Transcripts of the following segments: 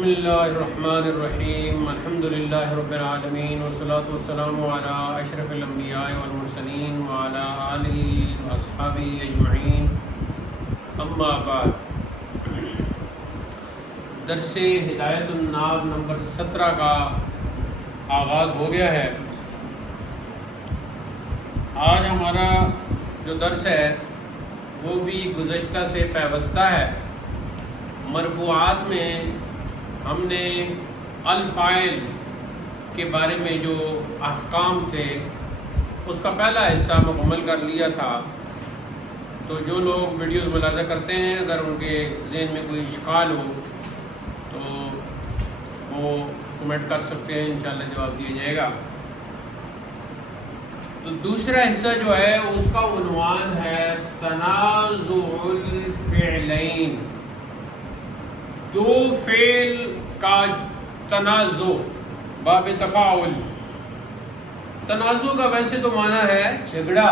بسم اللہ الرحمن الرحیم الحمد للہ رب العالمین والصلاة والسلام علی اشرف الانبیاء والمرسلین وعلی آلہ واصحابہ اجمعین اما بعد۔ درس ہدایت الناب نمبر 17 کا آغاز ہو گیا ہے۔ آج ہمارا جو درس ہے وہ بھی گزشتہ سے پیوستہ ہے۔ مرفوعات میں ہم نے الفاعل کے بارے میں جو احکام تھے اس کا پہلا حصہ مکمل کر لیا تھا، تو جو لوگ ویڈیوز ملاحظہ کرتے ہیں اگر ان کے ذہن میں کوئی اشکال ہو تو وہ کمنٹ کر سکتے ہیں، انشاءاللہ جواب دیا جائے گا۔ تو دوسرا حصہ جو ہے اس کا عنوان ہے تنازع الفعلین، دو فعل کا تنازع، باب تفاعل۔ تنازع کا ویسے تو معنی ہے جھگڑا،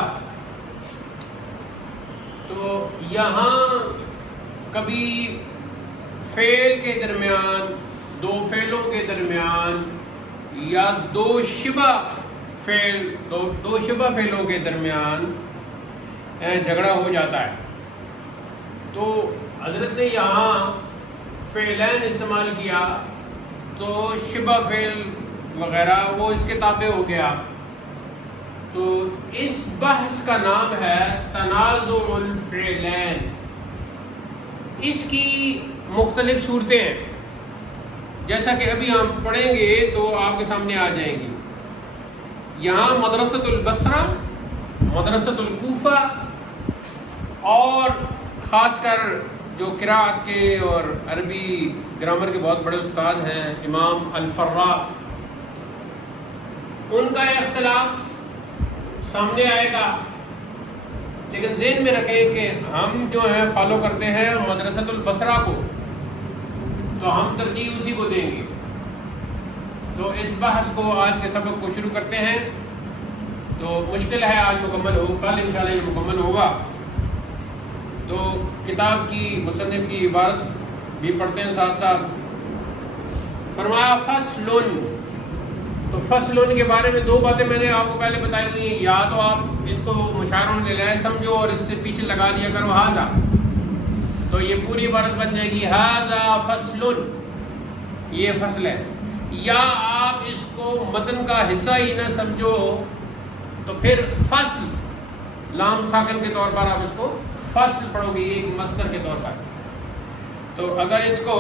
تو یہاں کبھی فعل کے درمیان، دو فعلوں کے درمیان یا دو شبہ فعلوں کے درمیان جھگڑا ہو جاتا ہے، تو حضرت نے یہاں فعلین استعمال کیا تو شبہ فعل وغیرہ وہ اس کے تابع ہو گیا۔ تو اس بحث کا نام ہے تنازع الفعلین۔ اس کی مختلف صورتیں ہیں، جیسا کہ ابھی ہم پڑھیں گے تو آپ کے سامنے آ جائیں گی۔ یہاں مدرسۃ البصرہ، مدرسۃ الکوفہ اور خاص کر جو قراءت کے اور عربی گرامر کے بہت بڑے استاد ہیں امام الفراء، ان کا اختلاف سامنے آئے گا، لیکن ذہن میں رکھیں کہ ہم جو ہیں فالو کرتے ہیں مدرسۃ البصرہ کو، تو ہم ترجیح اسی کو دیں گے۔ تو اس بحث کو آج کے سبق کو شروع کرتے ہیں۔ تو مشکل ہے آج مکمل ہو، کل انشاءاللہ یہ مکمل ہوگا۔ تو کتاب کی مصنف کی عبارت بھی پڑھتے ہیں ساتھ ساتھ۔ فرمایا فصلن، تو فصلن کے بارے میں دو باتیں میں نے آپ کو پہلے بتائی ہوئی ہیں، یا تو آپ اس کو مشاروں لے لائے سمجھو اور اس سے پیچھے لگا لیا کرو ھذا، تو یہ پوری عبارت بن جائے گی ھذا فصلن، یہ فصل ہے۔ یا آپ اس کو متن کا حصہ ہی نہ سمجھو تو پھر فصل، لام ساکن کے طور پر آپ اس کو فصل پڑھو گے، ایک مصدر کے طور پر۔ تو اگر اس کو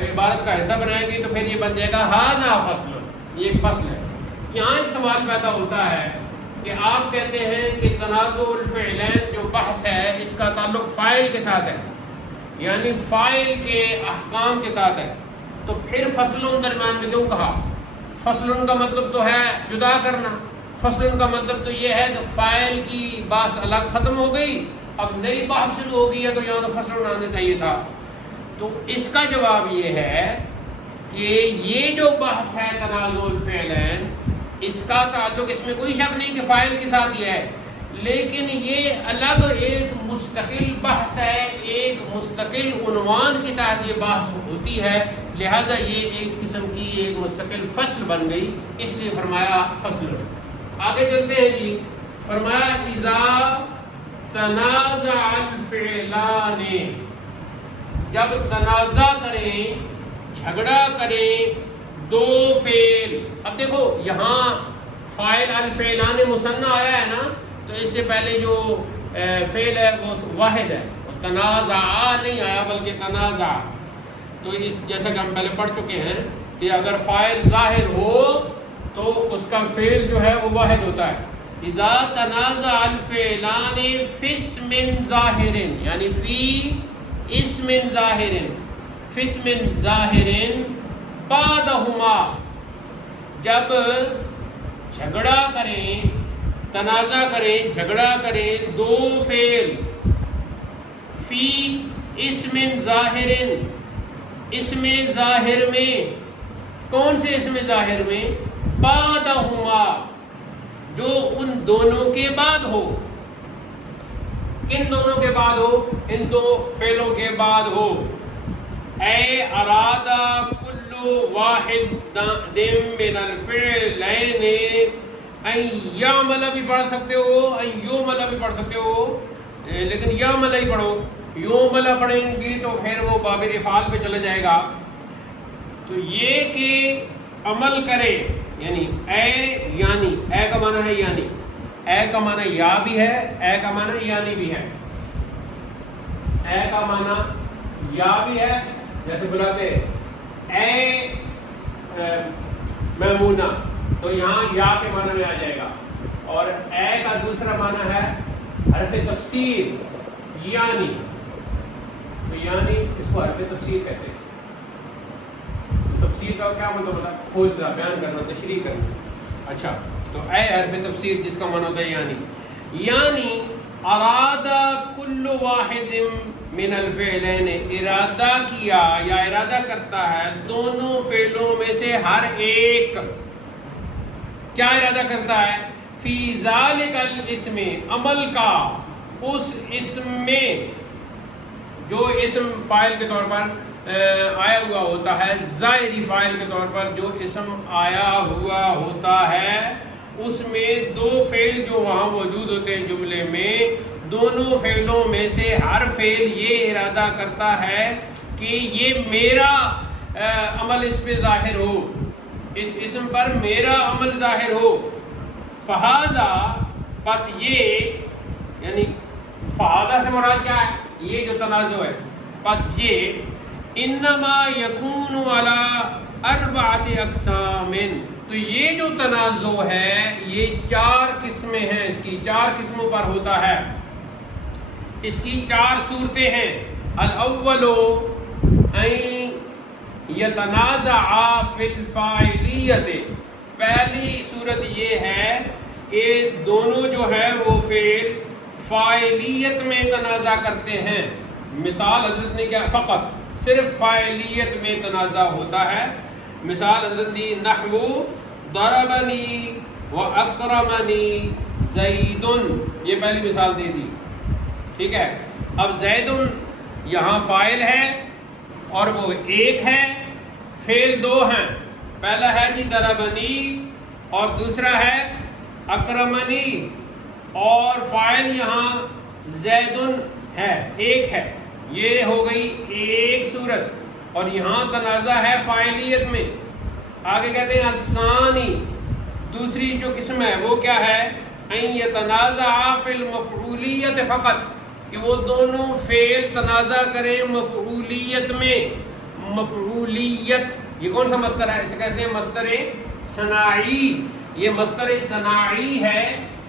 عبارت کا حصہ بنائیں گے تو پھر یہ بن جائے گا ھذا فصل، یہ ایک فصل ہے۔ یہاں ایک سوال پیدا ہوتا ہے کہ آپ کہتے ہیں کہ تنازع الفعلین جو بحث ہے اس کا تعلق فاعل کے ساتھ ہے، یعنی فاعل کے احکام کے ساتھ ہے، تو پھر فصلوں درمیان میں کیوں کہا؟ فصلوں کا مطلب تو ہے جدا کرنا، فصلوں کا مطلب تو یہ ہے کہ فاعل کی بحث الگ ختم ہو گئی، اب نئی بحث شروع ہو گئی ہے، تو یہاں تو فصل آنا چاہیے تھا۔ تو اس کا جواب یہ ہے کہ یہ جو بحث ہے تنازع الفعلین، اس کا تعلق، اس میں کوئی شک نہیں کہ فاعل کے ساتھ یہ ہے، لیکن یہ الگ ایک مستقل بحث ہے، ایک مستقل عنوان کے تحت یہ بحث ہوتی ہے، لہذا یہ ایک قسم کی ایک مستقل فصل بن گئی، اس لیے فرمایا فصل۔ آگے چلتے ہیں جی۔ فرمایا اذا تنازع الفعلان، جب تنازع کریں، جھگڑا کریں دو فعل۔ اب دیکھو یہاں فاعل الفعلان مثنیٰ آیا ہے نا، تو اس سے پہلے جو فعل ہے وہ واحد ہے، تنازع نہیں آیا بلکہ تنازع۔ تو اس جیسا کہ ہم پہلے پڑھ چکے ہیں کہ اگر فاعل ظاہر ہو تو اس کا فعل جو ہے وہ واحد ہوتا ہے۔ اذا تنازع الفعلان فی اسم ظاہر، یعنی فی اسم ظاہر، فی اسم ظاہر بعدہما، جب جھگڑا کریں، تنازع کریں، جھگڑا کریں دو فعل فی اسم ظاہر، اسم ظاہر میں، کون سے اسم ظاہر میں؟ بعدہما، جو ان دونوں کے بعد ہو۔ کن دونوں کے بعد ہو؟ ان دو فعلوں کے بعد ہو۔ اے ارادہ کل واحد من الفعلین، ان یعمل بھی پڑھ سکتے ہو، ان یعمل بھی پڑھ سکتے ہو، لیکن یعمل ہی پڑھو، یعمل پڑھیں گی تو پھر وہ باب افعال پہ چلا جائے گا. تو یہ کہ عمل کرے، یعنی یعنی اے کا معنی ہے یعنی، اے کا معنی یا بھی ہے، اے کا معنی یعنی بھی ہے. اے کا معنی یا بھی ہے، جیسے بلاتے اے میمونہ، تو یہاں یا کے معنی میں آ جائے گا. اور اے کا دوسرا معنی ہے حرف تفسیر، یعنی، تو یعنی اس کو حرف تفسیر کہتے ہیں. تفسیر کا کیا مطلب ہوتا ہے؟ کھولنا، بیان کرنا، تشریح کرنا. اچھا، تو اے حرف تفسیر جس کا معنی ہوتا ہے یعنی ارادہ کل واحد من الفعلین، ارادہ کیا یا ارادہ کرتا ہے دونوں فعلوں میں سے ہر ایک. کیا ارادہ کرتا ہے؟ فی ذالک الاسم، عمل کا اس اسم میں، جو اسم فاعل کے طور پر آیا ہوا ہوتا ہے، ظاہری فاعل کے طور پر جو اسم آیا ہوا ہوتا ہے، اس میں دو فعل جو وہاں موجود ہوتے ہیں جملے میں، دونوں فعلوں میں سے ہر فعل یہ ارادہ کرتا ہے کہ یہ میرا عمل اس پہ ظاہر ہو، اس اسم پر میرا عمل ظاہر ہو. فہذا، پس یہ، یعنی فہذا سے مراد کیا ہے؟ یہ جو تنازع ہے، پس یہ انما یکون علی اربعۃ اقسام، تو یہ جو تنازع ہے یہ 4 قسمیں ہیں، اس کی 4 قسموں پر ہوتا ہے، اس کی 4 صورتیں ہیں. الاول ان یتنازع فی الفاعلیت، پہلی صورت یہ ہے کہ دونوں جو ہے وہ فعل فاعلیت میں تنازع کرتے ہیں. مثال حضرت نے کیا، فقط صرف فاعلیت میں تنازع ہوتا ہے. مثال حضرت دی، نحو ضربنی و اکرمنی زید، یہ پہلی مثال دے دی. ٹھیک ہے، اب زید یہاں فاعل ہے اور وہ ایک ہے، فعل 2 ہیں. پہلا ہے جی ضربنی اور دوسرا ہے اکرمنی، اور فاعل یہاں زید ہے، ایک ہے. یہ ہو گئی ایک صورت، اور یہاں تنازع ہے فاعلیت میں. آگے کہتے ہیں الثانی، دوسری جو قسم ہے وہ کیا ہے؟ ان یتنازع فی المفعولیت فقط، کہ وہ دونوں فعل تنازع کریں مفعولیت میں. مفعولیت یہ کون سا مصدر ہے؟ اسے کہتے ہیں مصدر صناعی. یہ مصدر صناعی ہے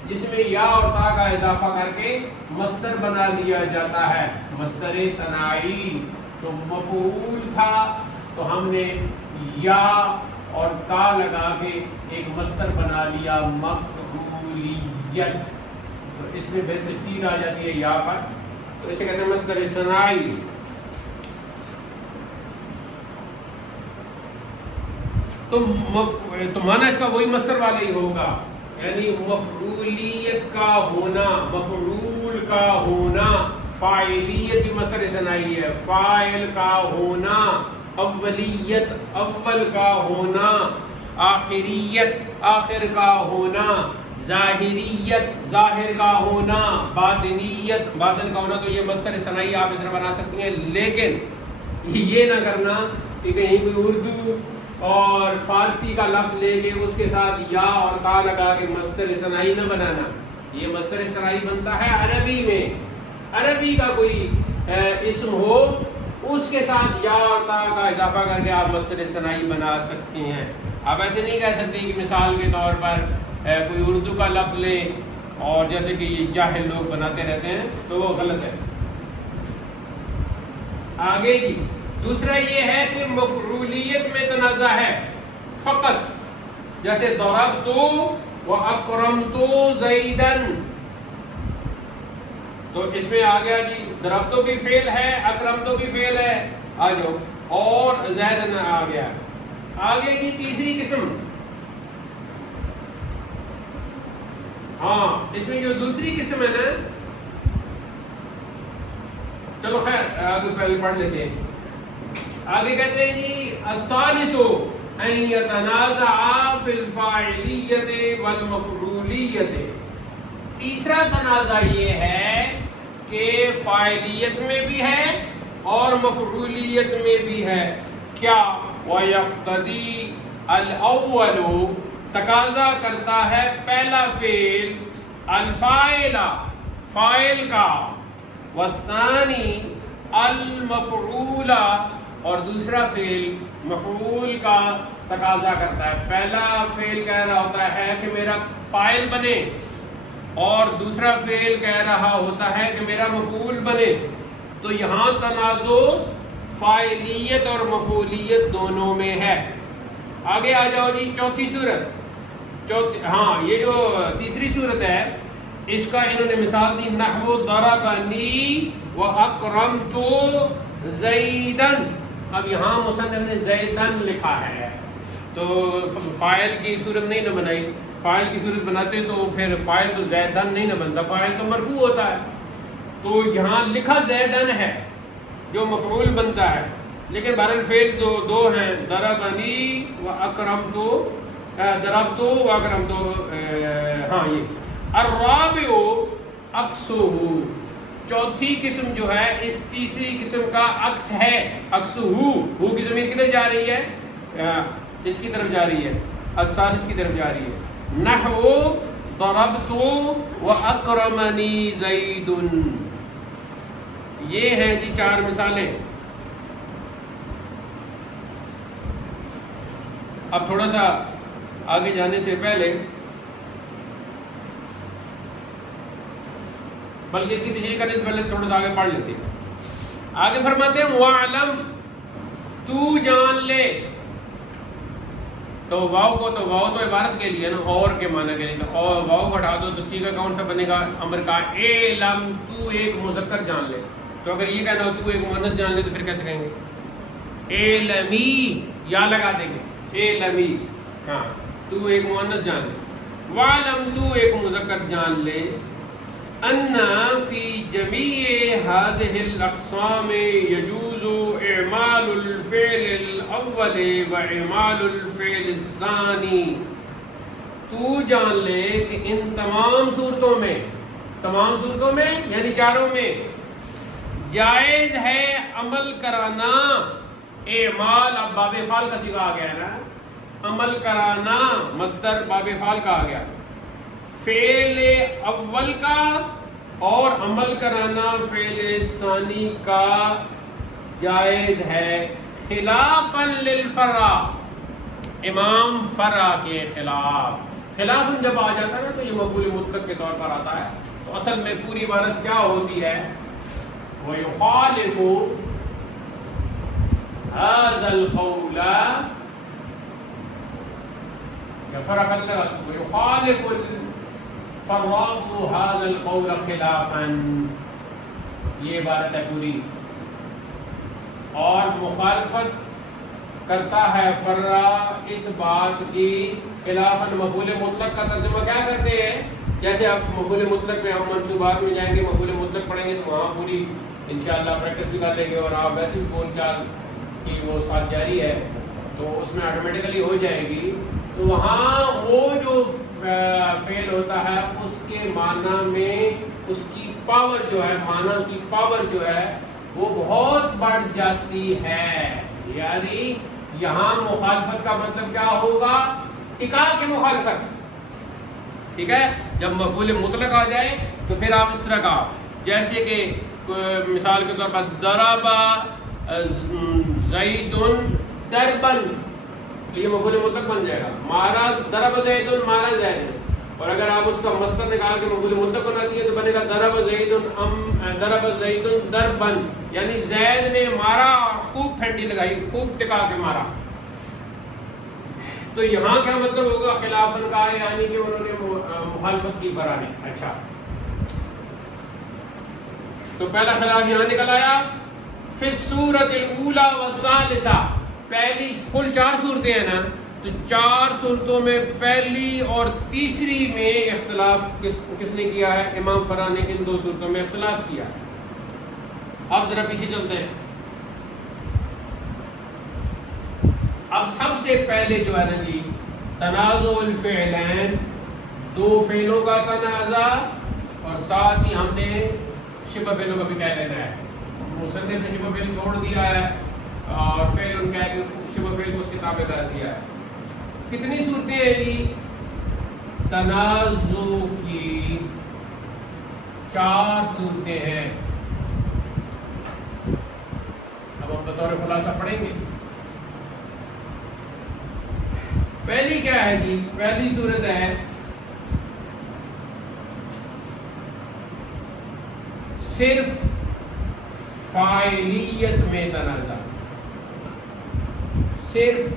جس میں یا اور تا کا اضافہ کر کے مصدر بنا لیا جاتا ہے، مصدر صناعی. تو مفعول تھا تو ہم نے یا اور تا لگا کے ایک مصدر بنا لیا مفعولیت. تو اس میں بے تشدید آ جاتی ہے یا پر، تو اسے کہتے ہیں مصدر صناعی. تو معنی اس کا وہی مصدر والا ہی ہوگا، یعنی مفعولیت کا ہونا، مفعول کا ہونا. فاعلیت بھی مصدر صناعی ہے، فاعل کا ہونا. اولیت اول کا ہونا، آخریت آخر کا ہونا، ظاہریت ظاہر کا ہونا، باطنیت باطن کا ہونا. تو یہ مصدر صناعی آپ اس طرح بنا سکتی ہیں، لیکن یہ نہ کرنا کہ کہیں کوئی اردو اور فارسی کا لفظ لے کے اس کے ساتھ یا اور تا لگا کے مصدر صناعی نہ بنانا. یہ مصدر صناعی بنتا ہے عربی میں، عربی کا کوئی اسم ہو اس کے ساتھ یا اور تا کا اضافہ کر کے آپ مصدر صناعی بنا سکتے ہیں. آپ ایسے نہیں کہہ سکتے کہ مثال کے طور پر کوئی اردو کا لفظ لیں اور جیسے کہ یہ جاہل لوگ بناتے رہتے ہیں، تو وہ غلط ہے. آگے جی دوسرا یہ ہے کہ مفعولیت میں تنازع ہے فقط، جیسے ضربتو و اکرمتو زیدن. تو اس میں آ گیا جی ضربتو بھی فعل ہے، اکرمتو بھی فعل ہے، آ جاؤ، اور زیدن آ گیا. آگے جی تیسری قسم، ہاں اس میں جو دوسری قسم ہے نا، چلو خیر آگے پہلے پڑھ لیتے ہیں. آگے کہتے ہیں جی الثالث ان یتنازع فی الفاعلیت والمفعولیت، تیسرا تنازع یہ ہے کہ فاعلیت میں بھی ہے اور مفعولیت میں بھی ہے. کیا؟ وَيَقْتَدِي الْأَوَّلُ، تقاضا کرتا ہے پہلا فعل الفاعل فاعل کا، والثانی المفعول اور دوسرا فعل مفعول کا تقاضا کرتا ہے. پہلا فعل کہہ رہا ہوتا ہے کہ میرا فاعل بنے، اور دوسرا فعل کہہ رہا ہوتا ہے کہ میرا مفعول بنے. تو یہاں تنازع فاعلیت اور مفعولیت دونوں میں ہے. آگے آ جاؤ جی چوتھی صورت. ہاں یہ جو تیسری صورت ہے اس کا انہوں نے مثال دی نحو ضربنی واکرمت زیدن. اب یہاں مصنف نے زیدن لکھا ہے تو فاعل کی صورت نہیں نہ بنائی. فاعل کی صورت بناتے تو پھر فاعل تو زیدن نہیں نہ بنتا، فاعل تو مرفوع ہوتا ہے. تو یہاں لکھا زیدن ہے جو مفعول بنتا ہے، لیکن بہرحال فعل دو ہیں، ضربنی واکرمت، ضربت واکرمت. ہاں یہ الرابع عکسہ، چوتھی قسم جو ہے اس تیسری قسم کا عکس ہے. عکس ہو کی ضمیر کدھر جا رہی ہے؟ اس کی طرف جا رہی ہے، الثالث کی طرف جا رہی ہے. نحو ضربت واکرمنی زید. یہ ہیں جی چار مثالیں. اب تھوڑا سا آگے جانے سے پہلے، بلکہ اس کی تشریح کرنے سے پہلے تھوڑا سا آگے پڑھ لیتے ہیں. آگے فرماتے ہیں وَعْلَمْ، تو جان لے. تو واو کو تو واو تو عبارت کے لیے نا، اور کے معنی کے لیے. تو اور واو ہٹا دو تو صیغہ کون سا بنے گا؟ امر کا. اے لم، تو ایک مذکر جان لے. تو اگر یہ کہنا ہو تو ایک مؤنث جان لے تو پھر کیسے کہیں گے؟ اے لمی، یا لگا دیں گے اے لمی. ہاں تو ایک مؤنث جان لے. وَعْلَمْ، تو ایک مذکر جان لے. ان فی جمیع هذه الاقسام يجوز اعمال الفعل الاول واعمال الفعل الثانی. تو جان لے کہ ان تمام صورتوں میں یعنی چاروں میں جائز ہے عمل کرانا. اعمال، اب باب فعل کا صیغہ آ گیا نا، عمل کرانا مصدر باب فعل کا آ گیا، فعل اول کا، اور عمل کرانا فعل ثانی کا جائز ہے. خلافا للفرا، امام فرا کے خلاف. خلاف جب آ جاتا ہے نا تو یہ مفعول مطلق کے طور پر آتا ہے. تو اصل میں پوری عبارت کیا ہوتی ہے؟ وَيُخَالِفُ هَذَا الْقَوْلَ، یا فرق اللہ، وَيُخَالِفُ الْفَرَّاءُ هَذَا الْقَوْلَ خِلَافًا، یہ عبارت ہے پوری. اور مخالفت کرتا ہے فرا اس بات کی، خلافاً مفعول مطلق کا ترجمہ کیا کرتے ہیں؟ جیسے اب مفعول مطلق میں ہم منصوبات میں جائیں گے، مفعول مطلق پڑھیں گے تو وہاں پوری انشاءاللہ پریکٹس بھی کر لیں گے، اور آپ ویسے بھی بول چال کی وہ ساتھ جاری ہے تو اس میں آٹومیٹیکلی ہو جائے گی. تو وہاں وہ جو فعل ہوتا ہے اس کے معنی میں اس کی پاور جو ہے، معنی کی پاور جو ہے وہ بہت بڑھ جاتی ہے. یعنی یہاں مخالفت کا مطلب کیا ہوگا؟ ٹکا کے مخالفت. ٹھیک ہے، جب مفعول مطلق آ جائے تو پھر آپ اس طرح کا، جیسے کہ مثال کے طور پر ضرب زید ضربا، یہ مفعول مطلق بن جائے گا. مارا ضرب زید مارا زید. اور اگر آپ اس کا مصدر نکال کے مفعول مطلق بناتی ہے تو بنے گا ضرب زید ضربا، یعنی زید نے مارا اور خوب پھینٹی لگائی، خوب ٹکا کے مارا. تو یہاں کیا مطلب ہوگا خلافاً کا؟ یعنی کہ انہوں نے مخالفت کی فرا نے. اچھا، تو پہلا خلاف یہاں نکل آیا. فی السورۃ الاولی والثالثہ، پہلی کل 4 صورتیں ہیں نا، تو 4 صورتوں میں پہلی اور تیسری میں اختلاف کس نے کیا ہے؟ امام فرا نے ان 2 صورتوں میں اختلاف کیا. اب ذرا پیچھے چلتے ہیں. سے پہلے جو ہے نا جی تنازع الفعلین، دو فعلوں کا تنازع، اور ساتھ ہی ہم نے شبہ فعلوں کا بھی کہہ لینا ہے. مصنف نے شبہ فعل چھوڑ دیا ہے اور فعل ان کہہ کے شبہ فعل کو اس کتابیں کر دیا ہے. کتنی صورتیں ہیں جی؟ تنازع کی 4 صورتیں ہیں. اب ہم بطور خلاصہ پڑھیں گے. پہلی کیا ہے جی؟ پہلی صورت ہے صرف فاعلیت میں تنازع. صرف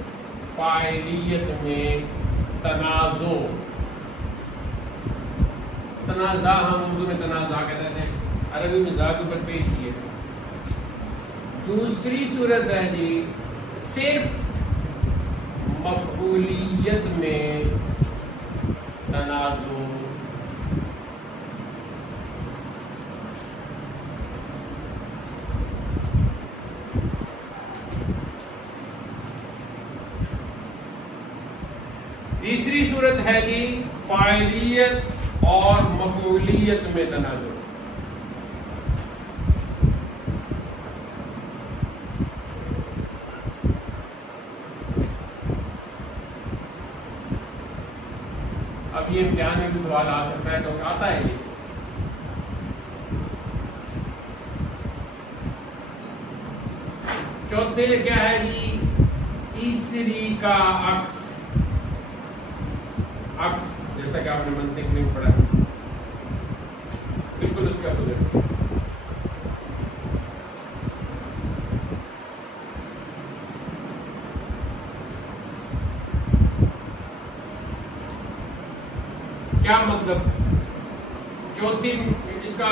فاعلیت میں تنازع. تنازع ہم اردو میں تنازع کہتے ہیں، عربی میں ذا کے اوپر پیش کیے. دوسری صورت ہے جی صرف مفعولیت میں تنازع. تیسری صورت ہے جی فاعلیت اور مفعولیت میں تنازع. اب یہ امتحان میں بھی سوال آ سکتا ہے، تو آتا ہے جی. چوتھے کیا ہے جی؟ تیسری کا عکس. عکس جیسا کہ آپ نے منطق میں پڑھا ہے، بالکل اس کے اپوزٹ. کیا مطلب؟ چوتھی اس کا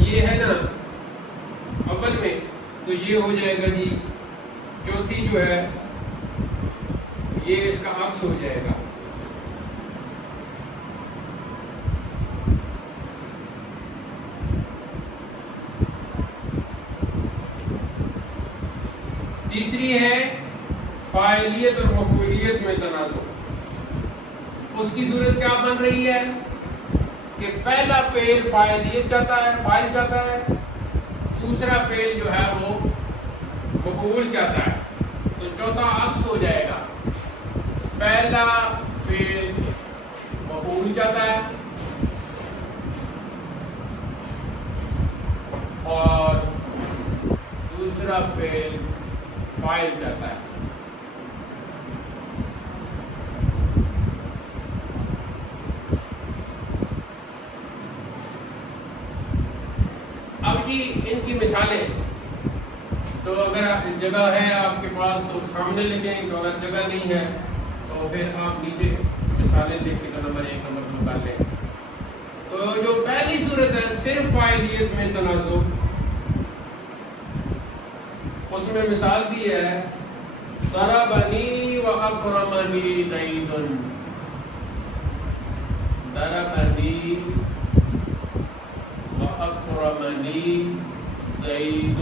یہ ہے نا اول میں، تو یہ ہو جائے گا جی چوتھی جو ہے یہ اس کا عکس ہو جائے گا. تیسری ہے فاعلیت اور مفعولیت میں تنازع. اس کی صورت کیا بن رہی ہے کہ پہلا فعل فاعلیت چاہتا ہے، فاعل چاہتا ہے، دوسرا فعل جو ہے وہ مفعول چاہتا ہے. تو چوتھا عکس ہو جائے گا. پہلا فعل مفعول چاہتا ہے اور دوسرا فعل فاعل چاہتا ہے. اب جی ان کی مثالیں، تو اگر جگہ ہے آپ کے پاس تو سامنے لکھیں، تو اگر جگہ نہیں ہے تو پھر آپ نیچے مثالیں لکھ کے نمبر 1 نمبر 2 کر لیں. تو جو پہلی صورت ہے صرف فاعلیت میں تنازع، اس میں مثال دی ہے ضربنی واکرمنی زید. ضربنی واکرمنی زید.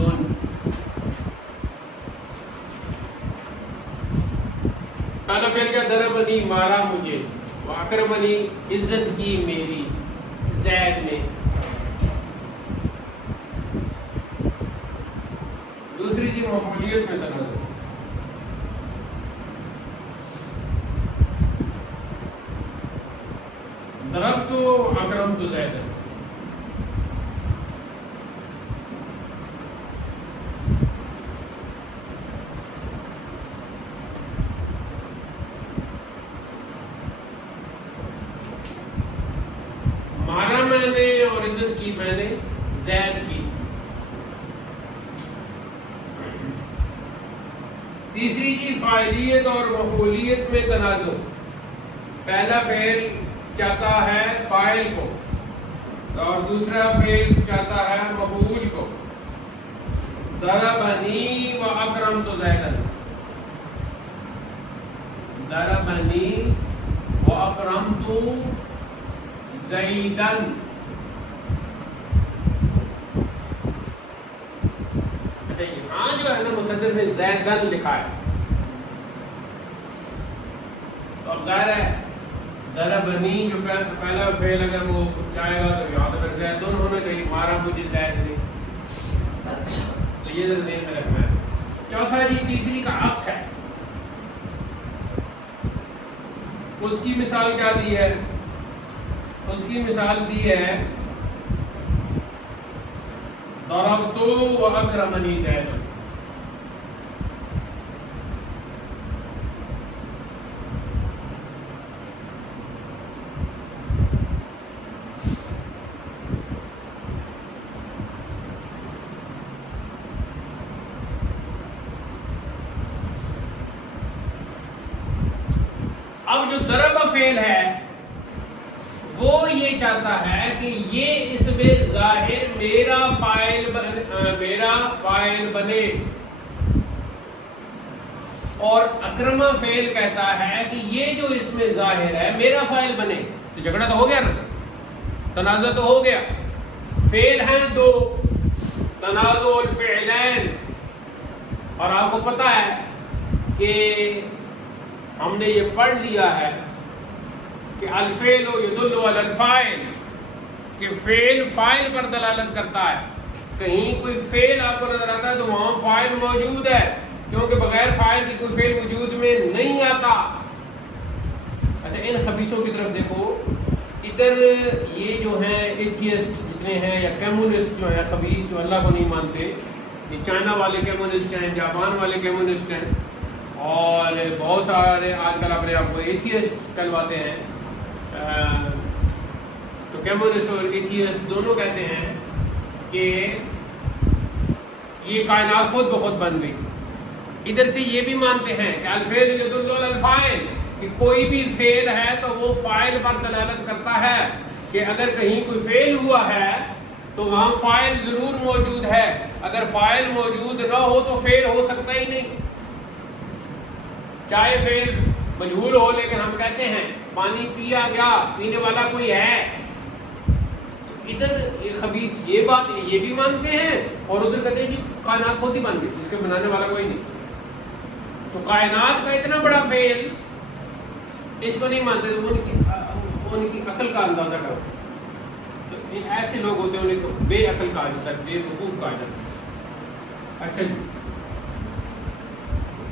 پہلا فعل کیا؟ ضربنی، مارا مجھے، واکرمنی، عزت کی میری زید نے. دوسری جی مفعولیت میں تنازع. ضربت اکرمت زیدا. مارا میں نے اور عزت کی میں نے زید کی. تیسری جی فاعلیت اور مفعولیت میں تنازع. پہلا فعل چاہتا ہے فاعل کو اور دوسرا فعل چاہتا ہے مفعول کو. ضربنی واکرمت زیدا. ضربنی واکرمت زیدا. اچھا یہاں جو ہے نا مصنف نے زیدن لکھا ہے، تو اب ظاہر ہے ضربنی جو پہلا فعل اگر وہ چاہے گا تو یہاں تو پھر زیدن ہونا چاہیے، مارا مجھے زید نے، تو یہ ذہن میں رکھنا ہے۔ چوتھا جی تیسری کا عکس ہے، اس کی مثال کیا دی ہے؟ اس کی مثال دی ہے ضربت واکرمنی زید۔ اب جو ضرب فعل ہے وہ یہ چاہتا ہے کہ یہ اس میں ظاہر میرا فاعل بنے، اور اکرمہ فعل کہتا ہے کہ یہ جو اس میں ظاہر ہے میرا فاعل بنے۔ تو جھگڑا تو ہو گیا نا، تنازع تو ہو گیا، فعل ہیں دو، تنازع الفعلین، اور آپ کو پتا ہے کہ ہم نے یہ پڑھ لیا ہے کہ الفعل یدل علی الفاعل، کہ فعل فاعل پر دلالت کرتا ہے۔ کہیں کوئی فعل آپ کو نظر آتا ہے تو وہاں فاعل موجود ہے، کیونکہ بغیر فاعل کی کوئی فعل وجود میں نہیں آتا۔ اچھا ان خبیثوں کی طرف دیکھو، ادھر یہ جو ہیں ایتھیسٹ جتنے ہیں یا کمیونسٹ جو ہیں، خبیث جو اللہ کو نہیں مانتے، یہ چائنا والے کمیونسٹ ہیں، جاپان والے کمیونسٹ ہیں، اور بہت سارے آج کل اپنے آپ کو ایتھیسٹ کہلواتے ہیں۔ تو کمیونسٹ اور ایتھیسٹ دونوں کہتے ہیں کہ یہ کائنات خود بخود بن گئی۔ ادھر سے یہ بھی مانتے ہیں کہ الفعل یدل علی الفاعل، کہ کوئی بھی فعل ہے تو وہ فاعل پر دلالت کرتا ہے، کہ اگر کہیں کوئی فعل ہوا ہے تو وہاں فاعل ضرور موجود ہے، اگر فاعل موجود نہ ہو تو فعل ہو سکتا ہی نہیں، چاہے فعل مجہول ہو، لیکن ہم کہتے ہیں پانی پیا گیا، پینے والا کوئی ہے۔ تو ادھر یہ خبیث یہ بات یہ بھی مانتے ہیں، اور ادھر کہتے ہیں جی کائنات خود ہی بن گئی، اس کے بنانے والا کوئی نہیں۔ تو کائنات کا اتنا بڑا فعل اس کو نہیں مانتے، تو ان کی عقل کا اندازہ کرو۔ تو ایسے لوگ ہوتے ہیں، انہیں تو بے عقل کہا جاتا ہے، بے وقوف کہا جاتا ہے۔ اچھا جی،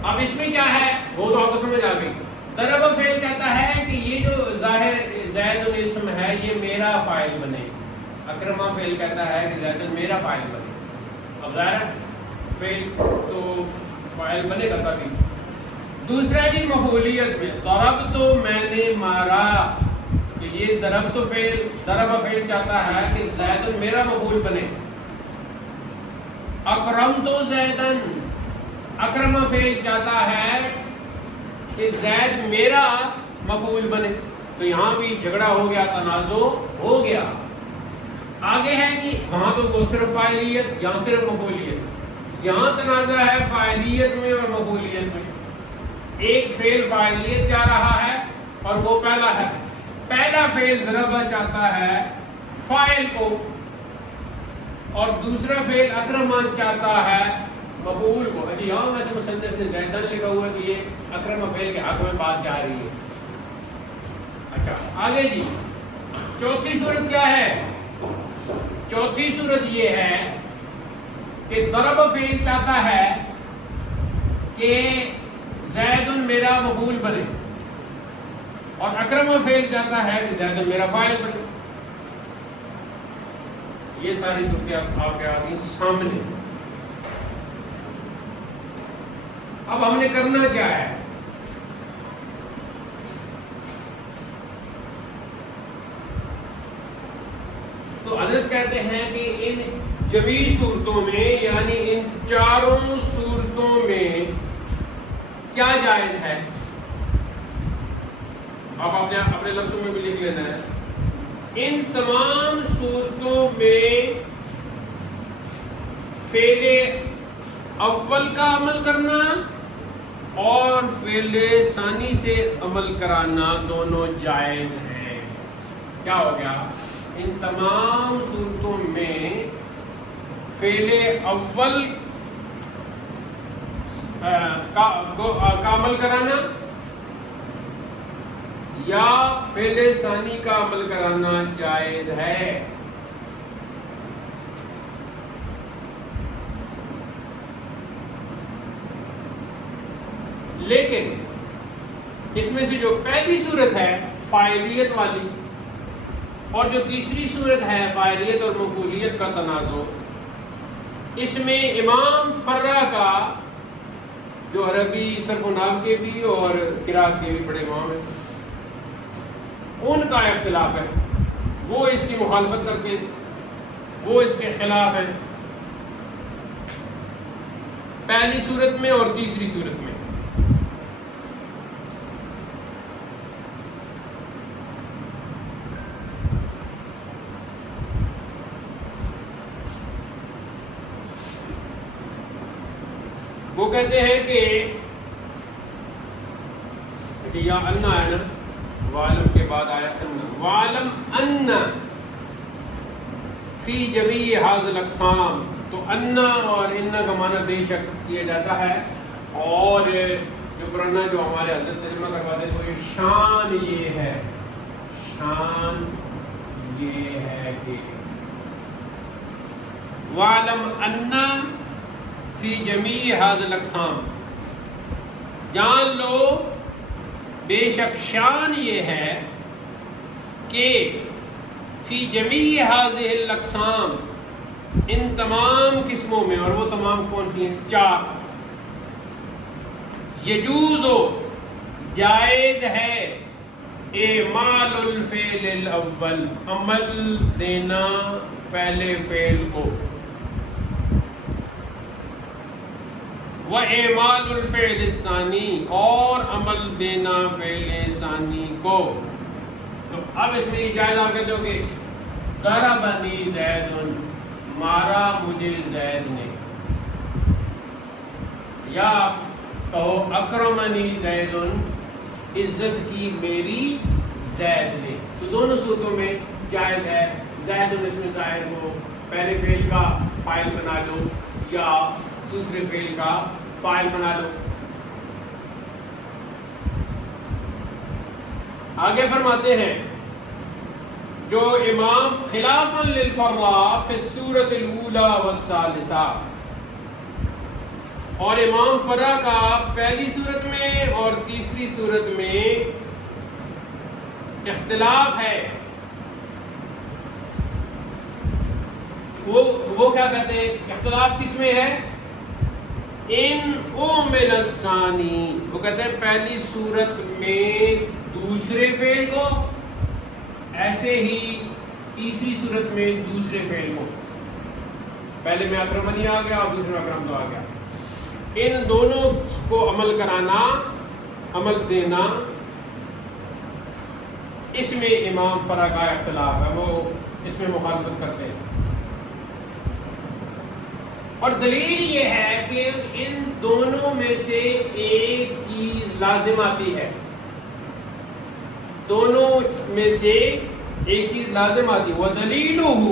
اب اس میں کیا ہے وہ تو آپ کو سمجھ آ گئی۔ ضرب فعل کہتا ہے کہ یہ جو ظاہر زید الاسم ہے یہ میرا فاعل بنے، اکرمہ فعل کہتا ہے کہ زید میرا فاعل بنے۔ اب ظاہر ہے فعل تو فاعل بنے گا تبھی۔ دوسرا جی مفعولیت میں، ضرب تو میں نے مارا، کہ یہ ضرب تو فعل، ضرب فعل چاہتا ہے کہ زید میرا مفعول بنے۔ اکرم تو زیدن، اکرمہ فعل چاہتا ہے کہ زید میرا مفعول بنے۔ تو یہاں بھی جھگڑا ہو گیا، تنازع ہو گیا۔ آگے ہے کہ وہاں تو وہ صرف فاعلیت، یہاں صرف مفعولیت، یہاں تنازع ہے فاعلیت میں اور مفعولیت میں۔ ایک فعل فاعلیت چاہ رہا ہے اور وہ پہلا ہے، پہلا فعل ضربہ چاہتا ہے فاعل کو، اور دوسرا فعل اکرمہ چاہتا ہے مفعول کو۔ اچھا یہاں ویسے مصنف نے زیدن لکھا ہوا ہے کہ یہ اکرمہ فعل کے حق میں بات جا رہی ہے۔ اچھا آگے جی، چوتھی صورت کیا ہے؟ چوتھی صورت یہ ہے کہ ضرب فعل چاہتا ہے کہ زید میرا مفعول بنے، اور اکرمہ فعل چاہتا ہے کہ زید میرا فاعل بنے۔ یہ ساری صورتیں آپ کے آگے سامنے۔ اب ہم نے کرنا کیا ہے؟ تو حضرت کہتے ہیں کہ ان جمیع صورتوں میں، یعنی ان چاروں صورتوں میں کیا جائز ہے؟ آپ اپنے لفظوں میں بھی لکھ لینا ہے۔ ان تمام صورتوں میں فعل اول کا عمل کرنا اور فعل ثانی سے عمل کرانا دونوں جائز ہیں۔ کیا ہو گیا؟ ان تمام صورتوں میں فعل اول کا عمل کرانا یا فعل ثانی کا عمل کرانا جائز ہے؟ لیکن اس میں سے جو پہلی صورت ہے فاعلیت والی اور جو تیسری صورت ہے فاعلیت اور مفعولیت کا تنازع، اس میں امام فرا کا جو عربی صرف و نحو کے بھی اور قرات کے بھی بڑے امام ہیں، ان کا اختلاف ہے، وہ اس کی مخالفت کرتے ہیں، وہ اس کے خلاف ہیں پہلی صورت میں اور تیسری صورت میں۔ وہ کہتے ہیں کہ یا انا ہے نا، وعلم کے بعد آیا انا، وعلم ان فی جمیع ھذ الاقسام، تو انا اور انا کا معنی بے شک کیا جاتا ہے، اور جو قرآن جو ہمارے حضرت ترجمہ کرواتے ہیں وہ شان یہ ہے، شان یہ ہے کہ وعلم ان فی جمیع ھذ الاقسام، جان لو بے شک شان یہ ہے کہ فی جمیع ھذہ الاقسام، ان تمام قسموں میں، اور وہ تمام کون سی ہیں؟ چار، یجوز جائز ہے اعمال الفعل الاول، عمل دینا پہلے فعل کو، وَإِعْمَالُ الْفِعْلِ الثَّانِي، اور عمل دینا فعل ثانی کو۔ تو اب اس میں جائز آپ کہتے ہو کہ ضربنی زید، مارا مجھے زید نے، یا کہو اکرمنی زید، عزت کی میری زید نے، تو دونوں صورتوں میں جائز ہے، زید اس میں ظاہر ہو، پہلے فعل کا فاعل بنا دو یا دوسرے فعل کا فاعل بنا دو۔ آگے فرماتے ہیں جو امام خلافا للفراء فی السورۃ الاولی والثالثہ، اور امام فرا کا پہلی صورت میں اور تیسری صورت میں اختلاف ہے، وہ کیا کہتے ہیں؟ اختلاف کس میں ہے؟ ان اومل الثانی، وہ کہتے ہیں پہلی صورت میں دوسرے فعل کو، ایسے ہی تیسری صورت میں دوسرے فعل کو، پہلے میں اکرمنی آ گیا اور دوسرے میں اکرم تو آ گیا، ان دونوں کو عمل کرانا، عمل دینا، اس میں امام فرا کا اختلاف ہے، وہ اس میں مخالفت کرتے ہیں، اور دلیل یہ ہے کہ ان دونوں میں سے ایک چیز لازم آتی ہے، دونوں میں سے ایک چیز لازم آتی ہے، وَدَلِيلُهُ،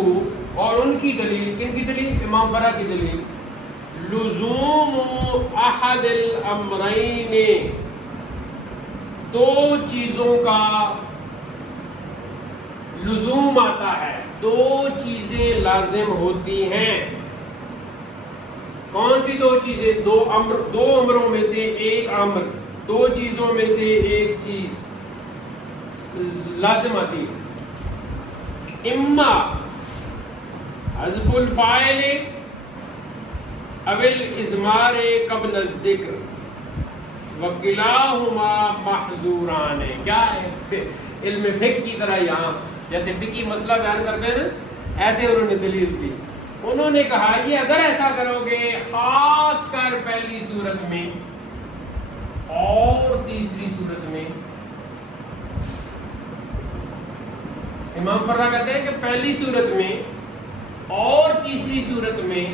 اور ان کی دلیل، کن کی دلیل؟ امام فرا کی دلیل، لزوم احد الامرین، دو چیزوں کا لزوم آتا ہے، دو چیزیں لازم ہوتی ہیں، کون سی دو چیزیں؟ دو امروں میں سے ایک امر، دو چیزوں میں سے ایک چیز لازم آتی ہے، اما حذف الفاعل او الاضمار قبل الذکر وکلاہما محظوران، کیا ہے؟ علم فقہ کی طرح یہاں جیسے فقہی مسئلہ بیان کرتے ہیں نا، ایسے انہوں نے دلیل دی، انہوں نے کہا یہ اگر ایسا کرو گے خاص کر پہلی صورت میں اور تیسری صورت میں، امام فرا کہتے ہیں کہ پہلی صورت میں اور تیسری صورت میں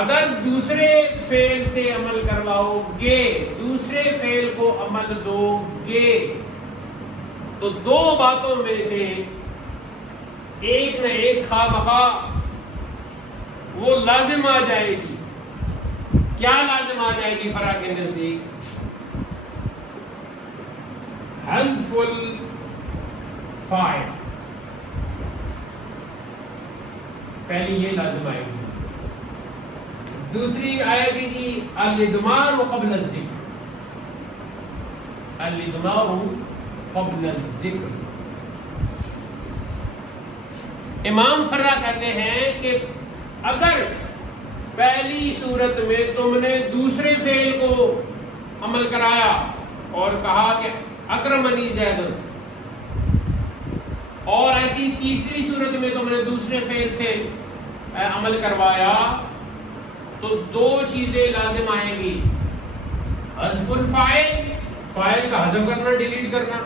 اگر دوسرے فعل سے عمل کرواؤ گے، دوسرے فعل کو عمل دو گے، تو دو باتوں میں سے ایک نہ ایک خواہ مخواہ وہ لازم آ جائے گی۔ کیا لازم آ جائے گی فرا کے نزدیک؟ حذف الفاعل، پہلی یہ لازم آئے گی. دوسری آئے گی جی الادمار قبل الذکر، الادمار قبل الذکر. امام فرا کہتے ہیں کہ اگر پہلی صورت میں تم نے دوسرے فعل کو عمل کرایا اور کہا کہ اکرمنی زید، اور ایسی تیسری صورت میں تم نے دوسرے فعل سے عمل کروایا، تو دو چیزیں لازم آئیں گی. حذف الفاعل، فاعل کا حذف کرنا، ڈیلیٹ کرنا.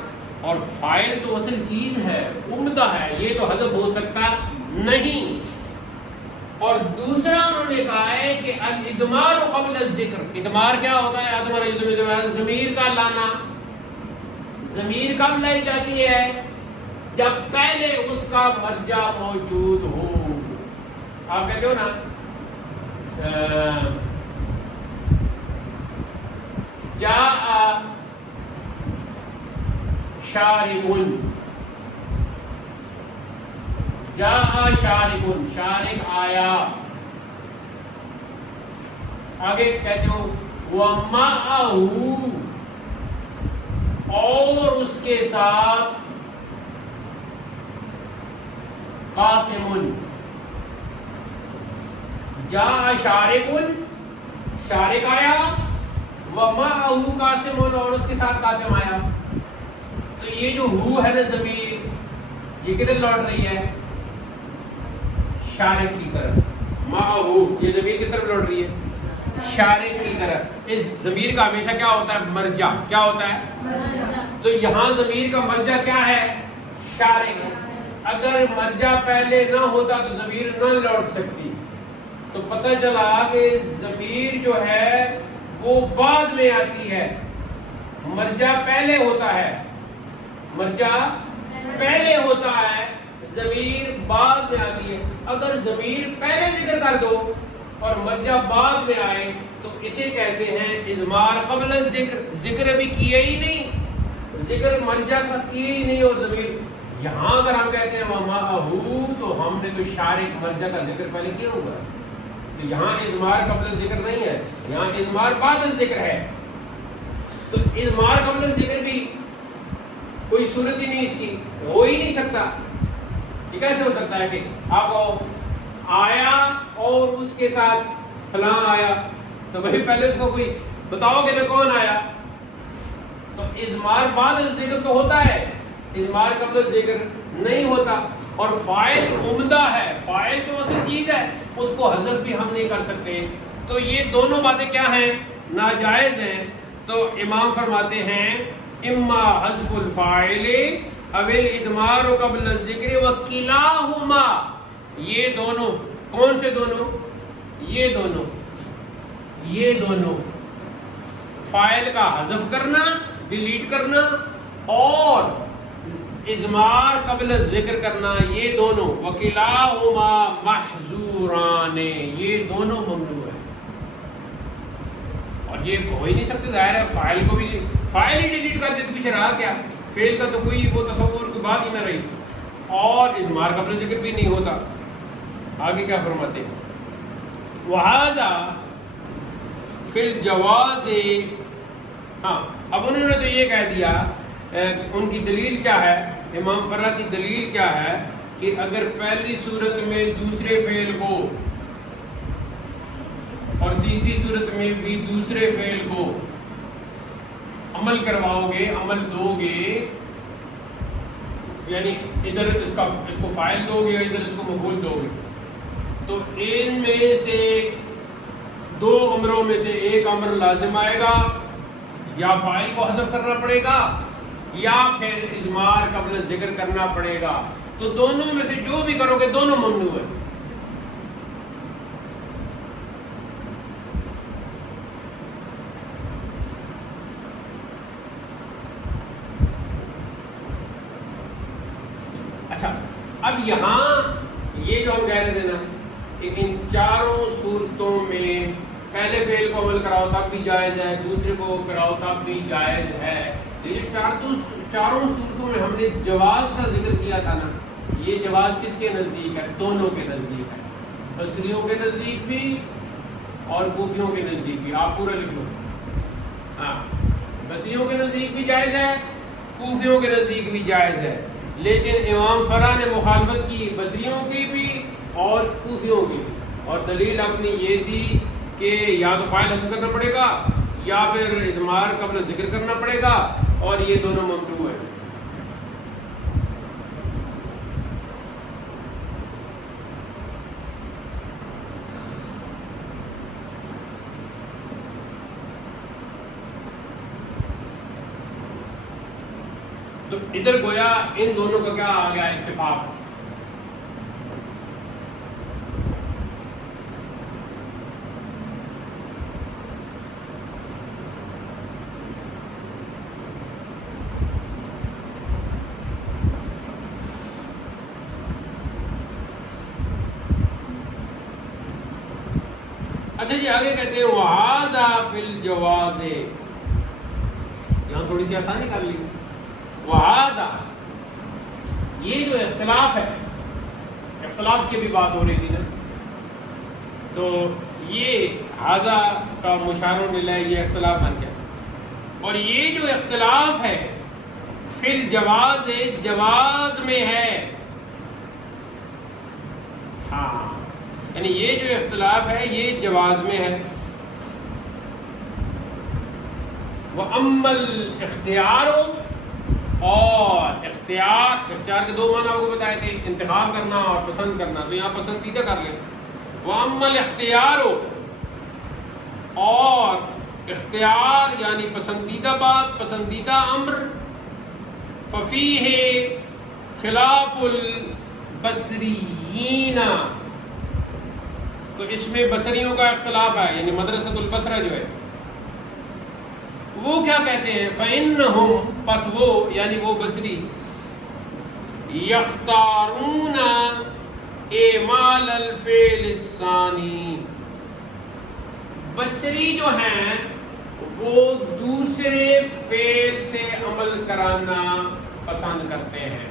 اور فاعل تو اصل چیز ہے، عمدہ ہے، یہ تو حذف ہو سکتا نہیں. اور دوسرا انہوں نے کہا ہے کہ الادمار قبل الذکر. ادمار کیا ہوتا ہے؟ ادمار ضمیر کا لانا. ضمیر کب لائی جاتی ہے؟ جب پہلے اس کا مرجع موجود ہو. آپ کہتے ہو نا جاء شارب، جاء شارب، شارب آیا. آگے کہتے ہو وَمَعَهُ، اور اس کے ساتھ قاسم. جاء شارب، شارق آیا، وَمَعَهُ قاسم، اور اس کے ساتھ قاسم آیا. تو یہ جو ہو ہے نا ضمیر، یہ کدھر لوٹ رہی ہے؟ شارق کی طرف. معہو، یہ ضمیر کس طرف لوٹ رہی ہے؟ شارق کی طرف. اس ضمیر کا ہمیشہ کیا ہوتا ہے؟ مرجع. کیا ہوتا ہے؟ مرجع. تو یہاں ضمیر کا مرجع کیا ہے؟ شارق. اگر مرجع پہلے نہ ہوتا تو ضمیر نہ لوٹ سکتی. تو پتہ چلا کہ ضمیر جو ہے وہ بعد میں آتی ہے، مرجع پہلے ہوتا ہے. مرجع پہلے ہوتا ہے، ضمیر بعد میں آتی ہے. اگر ضمیر پہلے ذکر کر دو اور مرجع بعد میں آئے تو اسے کہتے ہیں اضمار قبل الذکر. ذکر بھی کیے ہی نہیں، ذکر مرجع کا کیے ہی نہیں، اور ضمیر یہاں اگر ہم کہتے ہیں وَمَعَهُ تو ہم نے تو شارق مرجع کا ذکر پہلے کیا ہوگا. تو یہاں اضمار قبل الذکر نہیں ہے، یہاں اضمار بعد الذکر ہے. تو اضمار قبل الذکر بھی کوئی صورت ہی نہیں اس کی، ہو ہی نہیں سکتا. یہ کیسے ہو سکتا ہے کہ آپ آیا اور اس کے ساتھ فلاں آیا، تو وہی پہلے اس کو کوئی بتاؤ کہ میں کون آیا. تو اضمار بعد الذکر تو ہوتا ہے، اضمار قبل الذکر نہیں ہوتا. اور فاعل عمدہ ہے، فاعل تو اصل چیز ہے، اس کو حذف بھی ہم نہیں کر سکتے. تو یہ دونوں باتیں کیا ہیں؟ ناجائز ہیں. تو امام فرماتے ہیں اما حذف الفاعل او الادمار قبل الذکر وکلاہما. یہ دونوں، کون سے دونوں؟ یہ دونوں فاعل کا حذف کرنا، ڈیلیٹ کرنا، اور اضمار قبل ذکر کرنا، یہ دونوں وکلاہما محظوران، یہ دونوں ممنوع ہیں. اور یہ ہو ہی نہیں سکتے، ظاہر ہے. فاعل کو بھی فاعل ہی ڈیلیٹ کر دے تو پیچھے رہا کیا؟ فعل کا تو کوئی وہ تصور کی بات ہی نہ رہی. اور اضمار قبل ذکر بھی نہیں ہوتا. آگے کیا فرماتے ہیں؟ وَهَذَا فِي الْجَوَازِ. ہاں اب انہوں نے تو یہ کہہ دیا، ان کی دلیل کیا ہے؟ امام فرا کی دلیل کیا ہے کہ اگر پہلی صورت میں دوسرے فعل کو اور تیسری صورت میں بھی دوسرے فعل کو عمل کرواؤ گے، عمل دو گے، یعنی ادھر اس کو فاعل دو گے، ادھر اس کو مفعول دو گے، تو ان میں سے دو امروں میں سے ایک امر لازم آئے گا، یا فاعل کو حذف کرنا پڑے گا یا پھر اضمار قبل ذکر کرنا پڑے گا. تو دونوں میں سے جو بھی کرو گے دونوں ممنوع ہے. اچھا اب یہاں یہ جو ہم کہہ رہے تھے نا کہ ان چاروں صورتوں میں پہلے فعل کو عمل کراؤ تب بھی جائز ہے، دوسرے کو کراؤ تب بھی جائز ہے. یہ چاروں صورتوں میں ہم نے جواز کا ذکر کیا تھا نا. یہ جواز کس کے نزدیک ہے؟ دونوں کے نزدیک ہے، بصریوں کے نزدیک بھی اور کوفیوں کے نزدیک بھی. آپ پورا لکھ لو. ہاں، بصریوں کے نزدیک بھی جائز ہے، کوفیوں کے نزدیک بھی جائز ہے. لیکن امام فرا نے مخالفت کی بصریوں کی بھی اور کوفیوں کی، اور دلیل اپنی یہ دی کہ یا تو فاعل حذف کرنا پڑے گا یا پھر اضمار قبل ذکر کرنا پڑے گا، اور یہ دونوں ممنوع ہیں. تو ادھر گویا ان دونوں کا کیا آ گیا؟ اتفاق. اچھا جی، آگے کہتے ہیں وَهَذَا فِي الْجَوَازِ. یہاں تھوڑی سی آسانی کر لی. وَهَذَا، یہ جو اختلاف ہے، اختلاف کی بھی بات ہو رہی تھی نا، تو یہ ہذا کا مشار الیہ یہ اختلاف بن گیا. اور یہ جو اختلاف ہے فی الجواز، جواز میں ہے. ہاں، یعنی یہ جو اختلاف ہے یہ جواز میں ہے. وَأَمَّا الْإِخْتِيَارُ، اور اختیار کے دو معنی آپ کو بتائے تھے، انتخاب کرنا اور پسند کرنا. تو یہاں پسندیدہ کر لیں. وَأَمَّا الْإِخْتِيَارُ، اور اختیار یعنی پسندیدہ بات، پسندیدہ امر. فَفِيهِ خِلَافُ الْبَصْرِيِّينَ، تو اس میں بصریوں کا اختلاف ہے، یعنی مدرسۃ البصرہ جو ہے وہ کیا کہتے ہیں؟ فَإِنَّهُمْ، پس وہ یعنی وہ بصری، يَخْتَارُونَ إِعْمَالَ الْفِعْلِ الثَّانِي، بصری جو ہیں وہ دوسرے فعل سے عمل کرانا پسند کرتے ہیں.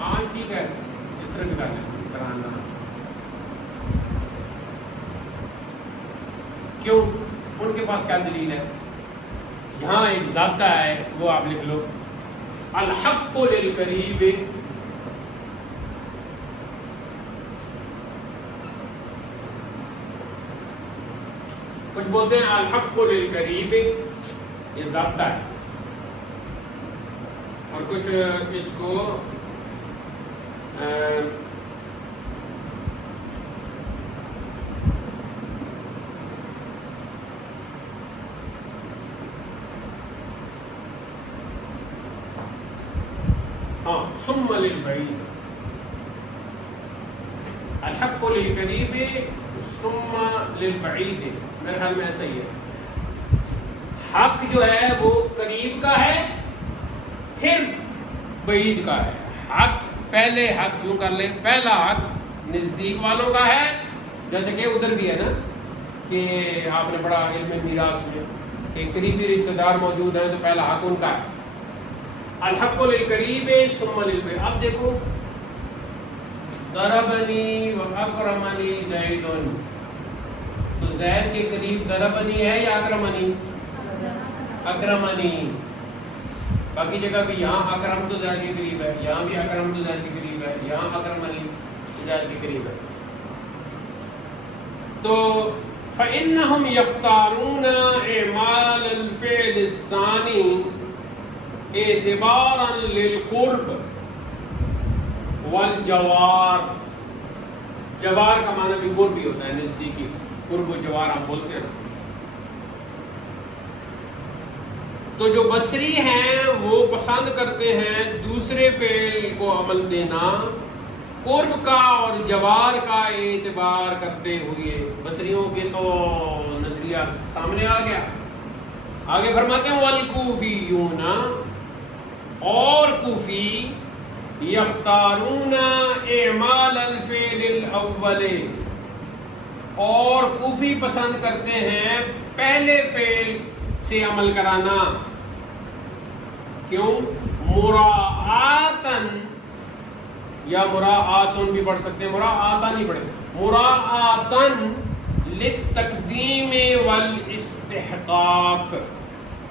ہاں ٹھیک ہے، اس طرح بھی کرانا. کیوں؟ ان کے پاس کیا دلیل ہے؟ یہاں ایک ضابطہ ہے، وہ آپ لکھ لو. الحق للقریب، کچھ بولتے ہیں الحق للقریب، یہ ضابطہ ہے. اور کچھ اس کو ثم للبعید، الحق للقریب ثم للبعید، میرے خیال میں ایسا ہی ہے. حق جو ہے وہ قریب کا ہے پھر بعید کا ہے. حق پہلے حق کیوں کر لیں، پہلا حق نزدیک والوں کا ہے، جیسے کہ ادھر بھی ہے نا کہ آپ نے پڑھا علم میراث میں کہ قریبی رشتہ دار موجود ہیں تو پہلا حق ان کا ہے. الحق للقریب ثم للبعید. اب دیکھو ضربنی و اکرمنی زید، تو زید کے قریب ضربنی ہے یا اکرمنی؟ اکرمنی. باقی جگہ بھی یہاں اکرم تو زید کے قریب ہے، یہاں بھی اکرم تو زید کے قریب ہے، یہاں اکرمنی زید کے قریب ہے. تو فإنهم يختارون إعمال الفعل الثاني اعتبارا للقرب والجوار. جوار کا معنی بھی قرب بھی ہوتا ہے، نزدیکی. قرب و جوار آپ بولتے ہیں نا. تو جو بصری ہیں وہ پسند کرتے ہیں دوسرے فعل کو عمل دینا قرب کا اور جوار کا اعتبار کرتے ہوئے. بصریوں کے تو نظریہ سامنے آ گیا. آگے فرماتے ہیں والکوفیون، اور کوفی یختارون اعمال الفعل الاول، اور کوفی پسند کرتے ہیں پہلے فعل سے عمل کرانا. کیوں؟ مراعاتن، یا مراعاتن بھی پڑھ سکتے ہیں، مراعاتن نہیں پڑھیں، مراعاتن للتقدیم والاستحقاق.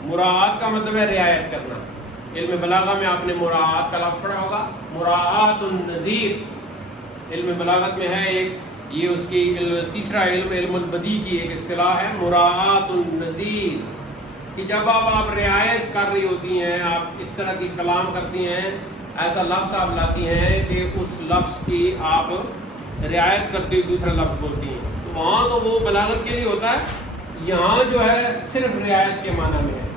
مراعات کا مطلب ہے رعایت کرنا. علم بلاغہ میں آپ نے مراعات کا لفظ پڑھا ہوگا، مراعات النظیر. علم بلاغت میں ہے ایک، یہ اس کی تیسرا علم، علم البدیع کی ایک اصطلاح ہے، مراعات النظیر، کہ جب آپ رعایت کر رہی ہوتی ہیں، آپ اس طرح کی کلام کرتی ہیں، ایسا لفظ آپ لاتی ہیں کہ اس لفظ کی آپ رعایت کرتے ہوئے دوسرا لفظ بولتی ہیں، تو وہاں تو وہ بلاغت کے لیے ہوتا ہے، یہاں جو ہے صرف رعایت کے معنی میں ہے.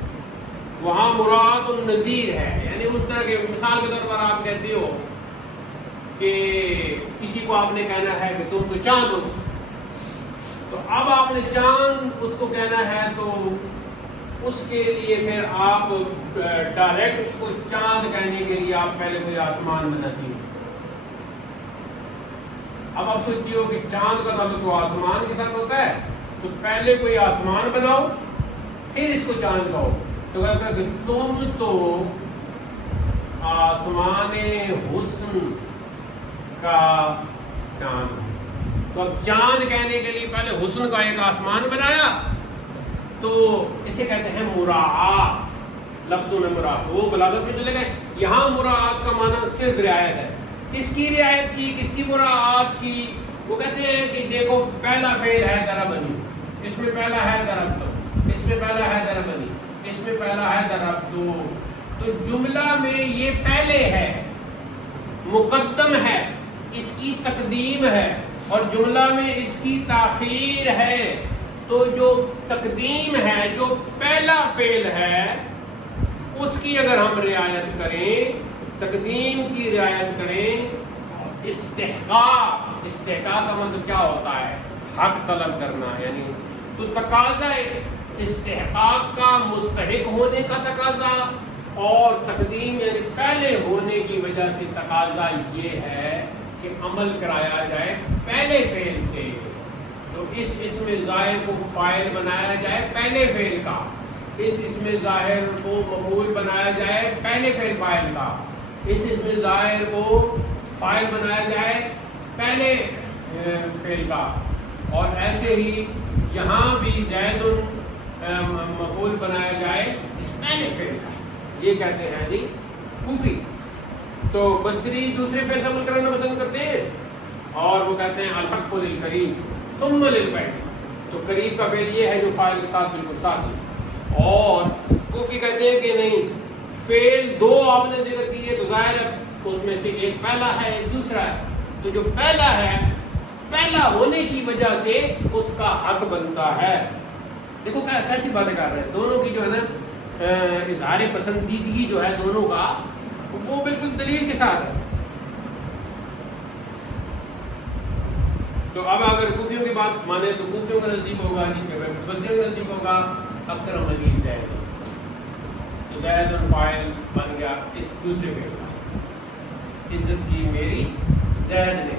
وہاں مراعات النظیر ہے، یعنی اس طرح کے، مثال کے طور پر آپ کہتے ہو کہ کسی کو آپ نے کہنا ہے کہ تم تو چاند ہو، تو اب آپ نے چاند اس کو کہنا ہے، تو اس کے لیے پھر آپ ڈائریکٹ اس کو چاند کہنے کے لیے آپ پہلے کوئی آسمان بناتی ہو. اب آپ سوچتی ہو کہ چاند کا تعلق تو آسمان کے ساتھ ہوتا ہے، تو پہلے کوئی آسمان بناؤ پھر اس کو چاند کہو. تو کہا کہ تم تو آسمان حسن کا چاند. تو اب چاند کہنے کے لیے پہلے حسن کا ایک آسمان بنایا، تو اسے کہتے ہیں مراعات. لفظوں میں مراعات، وہ بلاغت میں چلے گئے. یہاں مراعات کا معنی صرف رعایت ہے. کس کی رعایت کی، کس کی مراعات کی؟ وہ کہتے ہیں کہ دیکھو پہلا فعل ہے ضربنی، اس میں پہلا ہے ضربتو، اس میں پہلا ہے ضربنی، اس میں پہلا ہے ضربتو. تو جملہ میں یہ پہلے ہے، مقدم ہے، اس کی تقدیم ہے، اور جملہ میں اس کی تاخیر ہے. تو جو تقدیم ہے، جو پہلا فعل ہے، اس کی اگر ہم رعایت کریں، تقدیم کی رعایت کریں، استحقاق، استحقاق کا مطلب کیا ہوتا ہے؟ حق طلب کرنا. یعنی تو تقاضا استحقاق کا، مستحق ہونے کا تقاضا، اور تقدیم یعنی پہلے ہونے کی وجہ سے تقاضا یہ ہے کہ عمل کرایا جائے پہلے فعل سے. تو اس اسم ظاہر کو فاعل بنایا جائے پہلے فعل کا، اس اسم ظاہر کو مفعول بنایا جائے پہلے فعل فاعل کا، اس اسم ظاہر کو فاعل بنایا جائے پہلے فعل کا. اور ایسے ہی یہاں بھی زید مفعول بنایا جائے اس پہلے فعل کا. یہ کہتے ہیں جی کوفی. تو بصری دوسرے فعل سے عمل کرنا پسند کرتے ہیں، اور وہ کہتے ہیں الحق للقریب ثم للبعید. تو قریب کا فعل یہ ہے جو فاعل کے ساتھ بالکل ساتھ ہے. اور کوفی کہتے ہیں کہ نہیں، فعل دو آپ نے ذکر کیے تو ظاہر ہے اس میں سے ایک پہلا ہے ایک دوسرا ہے. تو جو پہلا ہے، پہلا ہونے کی وجہ سے اس کا حق بنتا ہے. دیکھو کیسی باتیں کر رہے ہیں دونوں کی، جو ہے نا اظہار پسندیدگی جو ہے دونوں کا، وہ بالکل دلیل کے ساتھ ہے. تو اب اگر کوفیوں کی بات مانے تو کوفیوں کا نزدیک ہوگا جی، بصریوں کا نزدیک ہوگا اکرم علی زید. تو زید الفاعل بن گیا اس دوسرے فعل کا، عزت کی میری زید نے.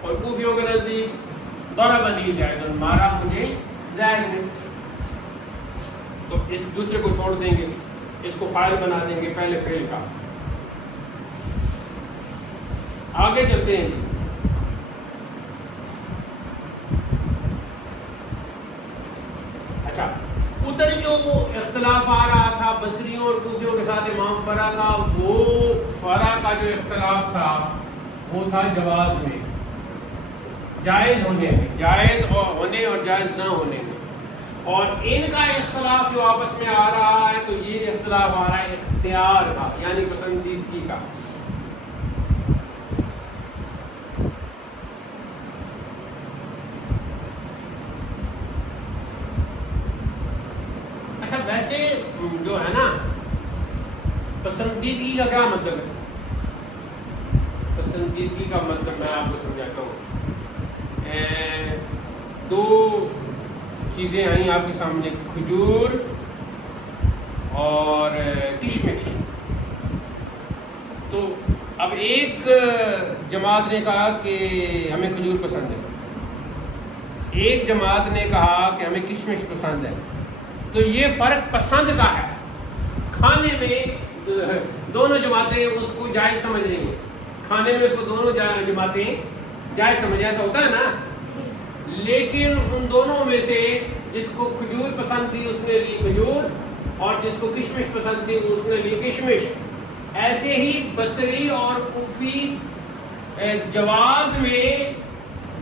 اور کوفیوں کے نزدیک ضربنی زید، مارا مجھے زید نے. تو اس دوسرے کو چھوڑ دیں گے، اس کو فاعل بنا دیں گے پہلے فعل کا. آگے چلتے ہیں. اچھا، ادھر جو اختلاف آ رہا تھا بصریوں اور کوفیوں کے ساتھ امام فرا کا، وہ فرا کا جو اختلاف تھا وہ تھا جواز میں، جائز ہونے میں، جائز ہونے اور جائز نہ ہونے میں. اور ان کا اختلاف جو آپس میں آ رہا ہے، تو یہ اختلاف آ رہا ہے اختیار کا، یعنی پسندیدگی کا. اچھا، ویسے جو ہے نا پسندیدگی کا کیا مطلب ہے؟ پسندیدگی کا مطلب میں آپ کو سمجھاتا ہوں. دو چیزیں آئیں آپ کے سامنے، کھجور اور کشمش. تو اب ایک جماعت نے کہا کہ ہمیں کھجور پسند ہے، ایک جماعت نے کہا کہ ہمیں کشمش پسند ہے. تو یہ فرق پسند کا ہے. کھانے میں دونوں جماعتیں اس کو جائز سمجھ رہی ہیں، کھانے میں اس کو دونوں جماعتیں جائز سمجھ، ایسا ہوتا ہے نا. لیکن ان دونوں میں سے جس کو کھجور پسند تھی اس نے لی کھجور، اور جس کو کشمش پسند تھی اس نے لی کشمش. ایسے ہی بصری اور کوفی جواز میں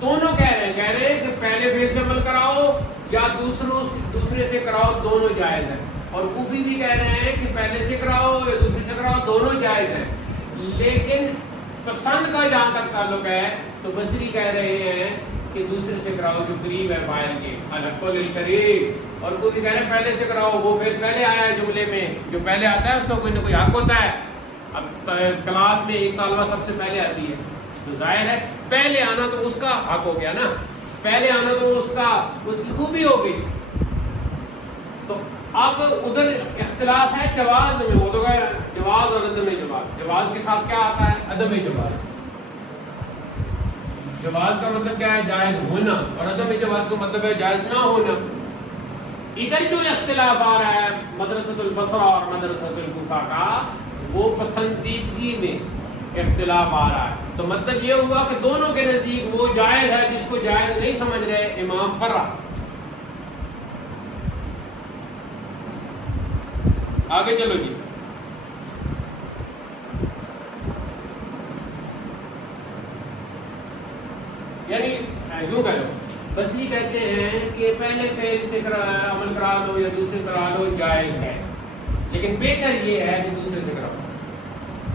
دونوں کہہ رہے ہیں کہ پہلے فعل سے عمل کراؤ یا دوسرے سے کراؤ، دونوں جائز ہیں. اور کوفی بھی کہہ رہے ہیں کہ پہلے سے کراؤ یا دوسرے سے کراؤ، دونوں جائز ہیں. لیکن پسند کا جہاں تک تعلق ہے تو بصری کہہ رہے ہیں کہ دوسرے سے کراؤ جو قریب ہے فاعل کے، القل القریب. اور کوفی کہہ رہے ہیں پہلے سے کراؤ، وہ فعل پہلے آیا ہے جملے میں، جو پہلے آتا ہے اس کا کوئی نہ کوئی حق ہوتا ہے. اب کلاس میں ایک طالبہ سب سے پہلے آتی ہے تو ظاہر ہے پہلے آنا تو اس کا حق ہو گیا نا، پہلے آنا تو اس کی خوبی ہو گئی. تو اب ادھر اختلاف ہے جواز میں، وہ تو کہ جواز اور عدم جواز. جواز کے ساتھ کیا آتا ہے؟ عدم جواز. جواز کا مطلب کیا ہے؟ جائز ہونا، اور عدم جواز کا مطلب ہے جائز نہ ہونا. ادھر جو اختلاف آ رہا ہے مدرسۃ البصرہ اور مدرسۃ الکوفہ کا، وہ پسندیدگی میں اختلاف آ رہا ہے. تو مطلب یہ ہوا کہ دونوں کے نزدیک وہ جائز ہے جس کو جائز نہیں سمجھ رہے امام فرع. آگے چلو جی. یعنی یوں کرو، بصری کہتے ہیں کہ پہلے فعل سے عمل کرا لو یا دوسرے کرا لو جائز ہے، لیکن بہتر یہ ہے کہ دوسرے سے کراؤ.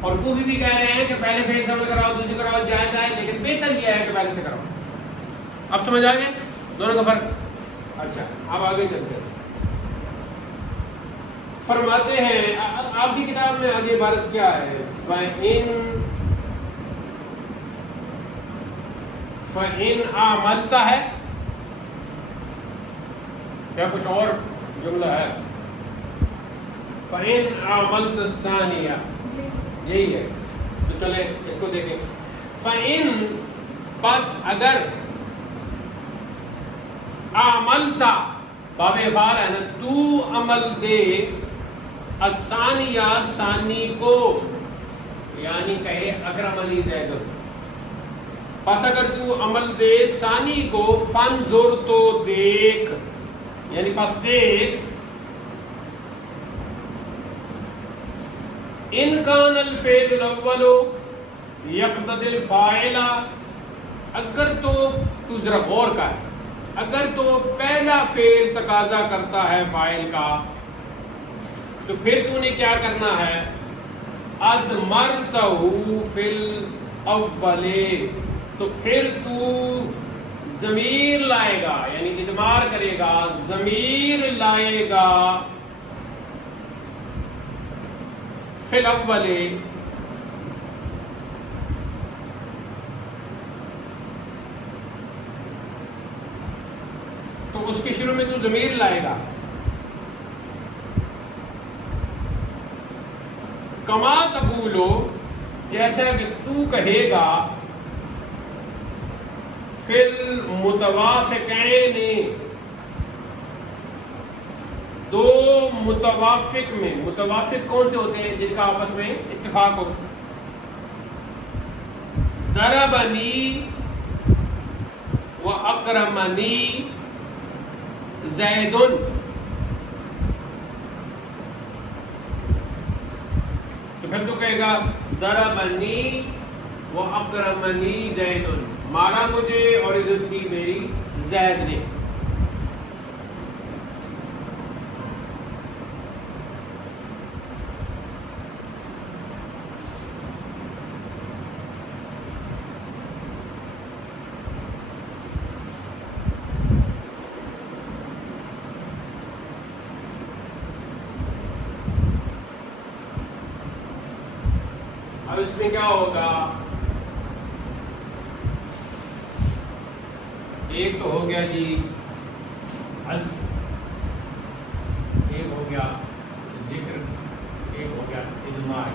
اور کوفی بھی کہہ رہے ہیں کہ پہلے فعل سے عمل کراؤ دوسرے کراؤ جائز ہے، لیکن بہتر یہ ہے کہ پہلے سے کراؤ. اب سمجھ آ گئے دونوں کا فرق؟ اچھا اب آگے چلتے ہیں. فرماتے ہیں آپ کی کتاب میں آگے عبارت کیا ہے؟ فَإِنْ عَمَلْتَ ہے یا کچھ اور جملہ ہے؟ فَإِنْ عَمَلْتَ الثَّانِيَةَ یہی ہے. تو چلیں اس کو دیکھیں. فَإِنْ پس اگر، عَمَلْتَ باب افعال ہے نا، تو عمل دے، الثانیہ ثانی کو، یعنی کہے اکرمنی زید، پس اگر تو عمل دے ثانی کو، فانظر تو دیکھ، یعنی پس دیکھ، ان کان الفعل الاول یقتضی الفاعل، اگر تو ذرا غور کر، اگر تو پہلا فعل تقاضا کرتا ہے فاعل کا، تو پھر تو نے کیا کرنا ہے؟ ادمرتہ فی الاول، تو پھر تو ضمیر لائے گا، یعنی ادمار کرے گا، ضمیر لائے گا فی الاول، تو اس کے شروع میں تو ضمیر لائے گا. کما تقولو، جیسا کہ تو کہے گا، فی المتوافقین، دو متوافق میں. متوافق کون سے ہوتے ہیں؟ جن کا آپس میں اتفاق ہو. ضربنی و اکرمنی زید، تو پھر تو کہے گا ضربنی و اکرمنی زید، مارا مجھے اور عزت کی میری زید نے. اب اس میں کیا ہوگا؟ ایک تو ہو گیا جی حذف، ایک ہو گیا ذکر، ایک ہو گیا اضمار.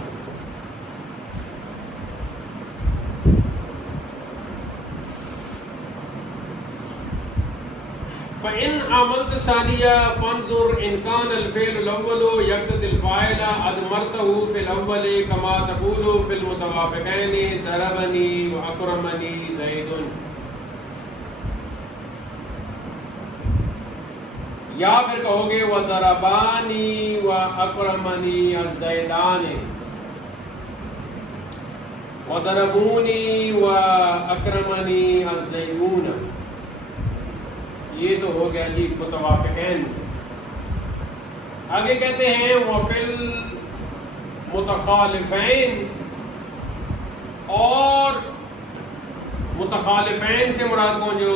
عملت ثانیہ فانظر ان کان الفعل الاول یقتضی الفاعل اضمرته فی الاول کما تقول فی المتوافقین ضربنی واکرمنی زید، یا پھر کہو گے وضربانی واکرمنی الزیدان، وضربونی واکرمنی الزیدون. یہ تو ہو گیا جی متوافقین. آگے کہتے ہیں وفی المتخالفین، اور متخالفین سے مراد کون؟ جو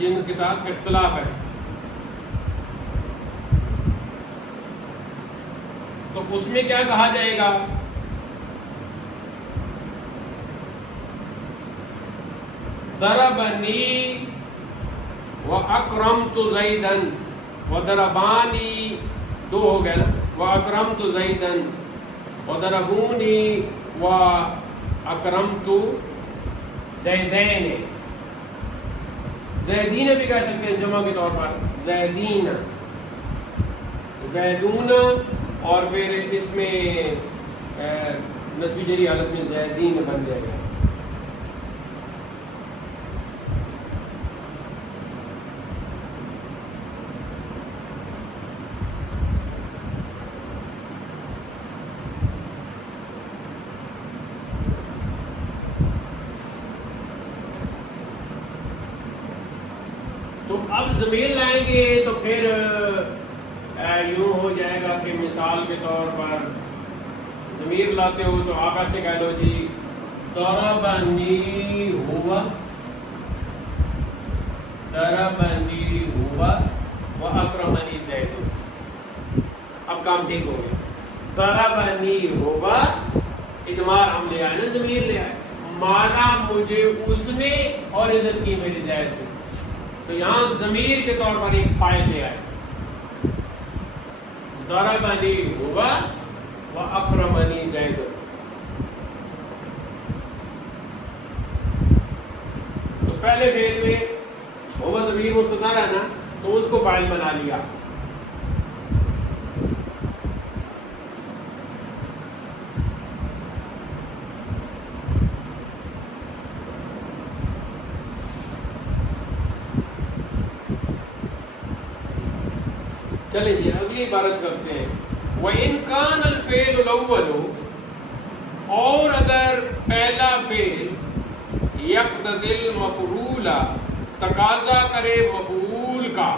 جن کے ساتھ اختلاف ہے. تو اس میں کیا کہا جائے گا؟ ضربنی وَأَكْرَمْتُ زَيْدًا، وَضَرَبَانِي دو ہو گئے نا، وَأَكْرَمْتُ زَيْدًا، وَضَرَبُونِي وَأَكْرَمْتُ زَيْدَيْنِ. زیدین بھی کہہ سکتے ہیں جمع کے طور پر، زیدین، زیدون، اور پھر اس میں نسبی جری حالت میں زیدین بن جائے گا. تو اب ضمیر لائیں گے تو پھر یوں ہو جائے گا کہ مثال کے طور پر ضمیر لاتے ہو تو آپ ایسے کہہ لو جی ضربنی ہوا، ضربنی ہوا واکرمنی زید. اب کام ٹھیک ہو گیا. ضربنی ہوا ادمار ہم لے آئے نا، ضمیر لے آئے، مارا مجھے اس نے اور عزت کی میری زید نے. تو یہاں ضمیر کے طور پر ایک فاعل لے آئے، ضربنی ہوا واکرمنی زید. تو پہلے فعل میں ہوا ضمیر مستتر ہے نا، تو اس کو فاعل بنا لیا. چلیں جی اگلی عبارت کرتے ہیں. وَإِنْ كَانَ الْفِعْلُ الْأَوَّلُ، اور اگر پہلا فعل یقتضی المفعول، تقاضا کرے مفعول کا.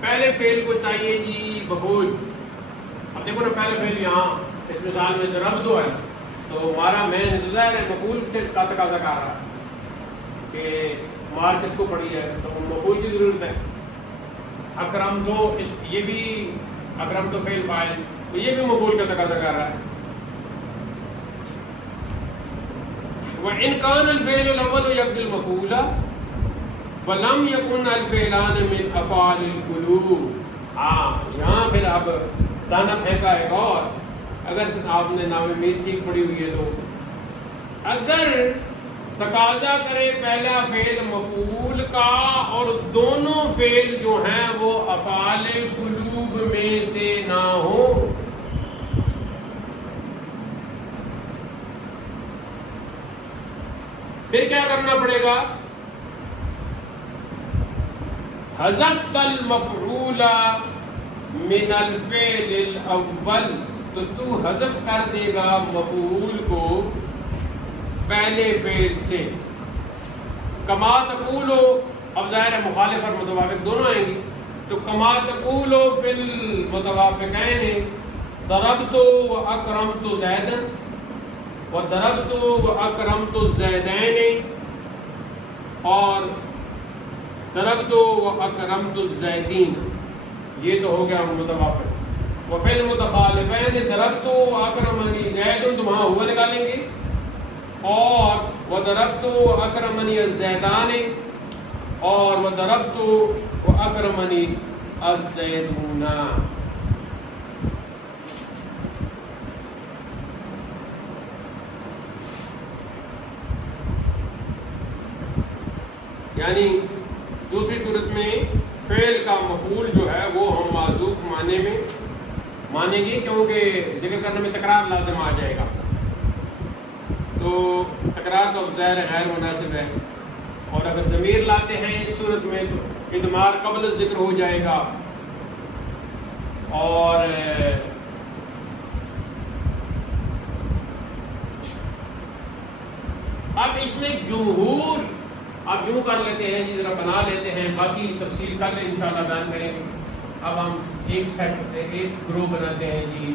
پہلے فعل کو چاہیے جی مفعول. اب دیکھو نا پہلے فعل یہاں اس مثال میں ضرب دو ہے، تو ہمارا مین ظاہر ہے مفعول کا تقاضا کر رہا ہے کہ مار کس کو پڑی ہے، تو مفعول کی ضرورت ہے. اکرم تو یہ بھی اکرم تو فعل فاعل، تو یہ بھی مفعول کا تقاضا کر رہا ہے. وَإِنْ كَانَ الْفِعْلُ الْأَوَّلُ يَقْتَضِي الْمَفْعُولَ وَلَمْ يَكُنْ الْفِعْلَانِ مِنْ أَفْعَالِ الْقُلُوبِ. ہاں یہاں پھر اب دانا پھینکا ہے. اور اگر آپ نے نام میر ٹھیک پڑی ہوئی ہے تو اگر تقاضا کرے پہلا فعل مفعول کا اور دونوں فعل جو ہیں وہ افعال قلوب میں سے نہ ہو، پھر کیا کرنا پڑے گا؟ حذفت المفعول من الفعل الاول، تو حذف کر دے گا مفعول کو پہلے فعل سے. کما تقولو، اب ظاہر ہے مخالف اور متوافق دونوں آئیں گی، تو کما تقولو فی المتوافقین ضربت واکرمت زیدا وضربت واکرمت الزیدین، اور ضربت واکرمت الزیدین. یہ تو ہو گیا متوافق. وفی المتخالفین ضربت واکرمنی زید، تو وہاں ہوا نکالیں گے، اور وضربت واکرمنی الزیدان، اور وضربت واکرمنی الزیدون. یعنی دوسری صورت میں فعل کا مفعول جو ہے وہ ہم معذوف معنی میں مانیں گے، کیونکہ ذکر کرنے میں تکرار لازم آ جائے گا، تو تکرار تو ظاہر غیر مناسب ہے، اور اگر ضمیر لاتے ہیں اس صورت میں تو ادمار قبل ذکر ہو جائے گا، اور اب اس میں جمہور آپ یوں کر لیتے ہیں جی، ذرا بنا لیتے ہیں، باقی تفصیل کر لیں انشاءاللہ بیان کریں گے۔ اب ہم ایک گروہ بناتے ہیں جی،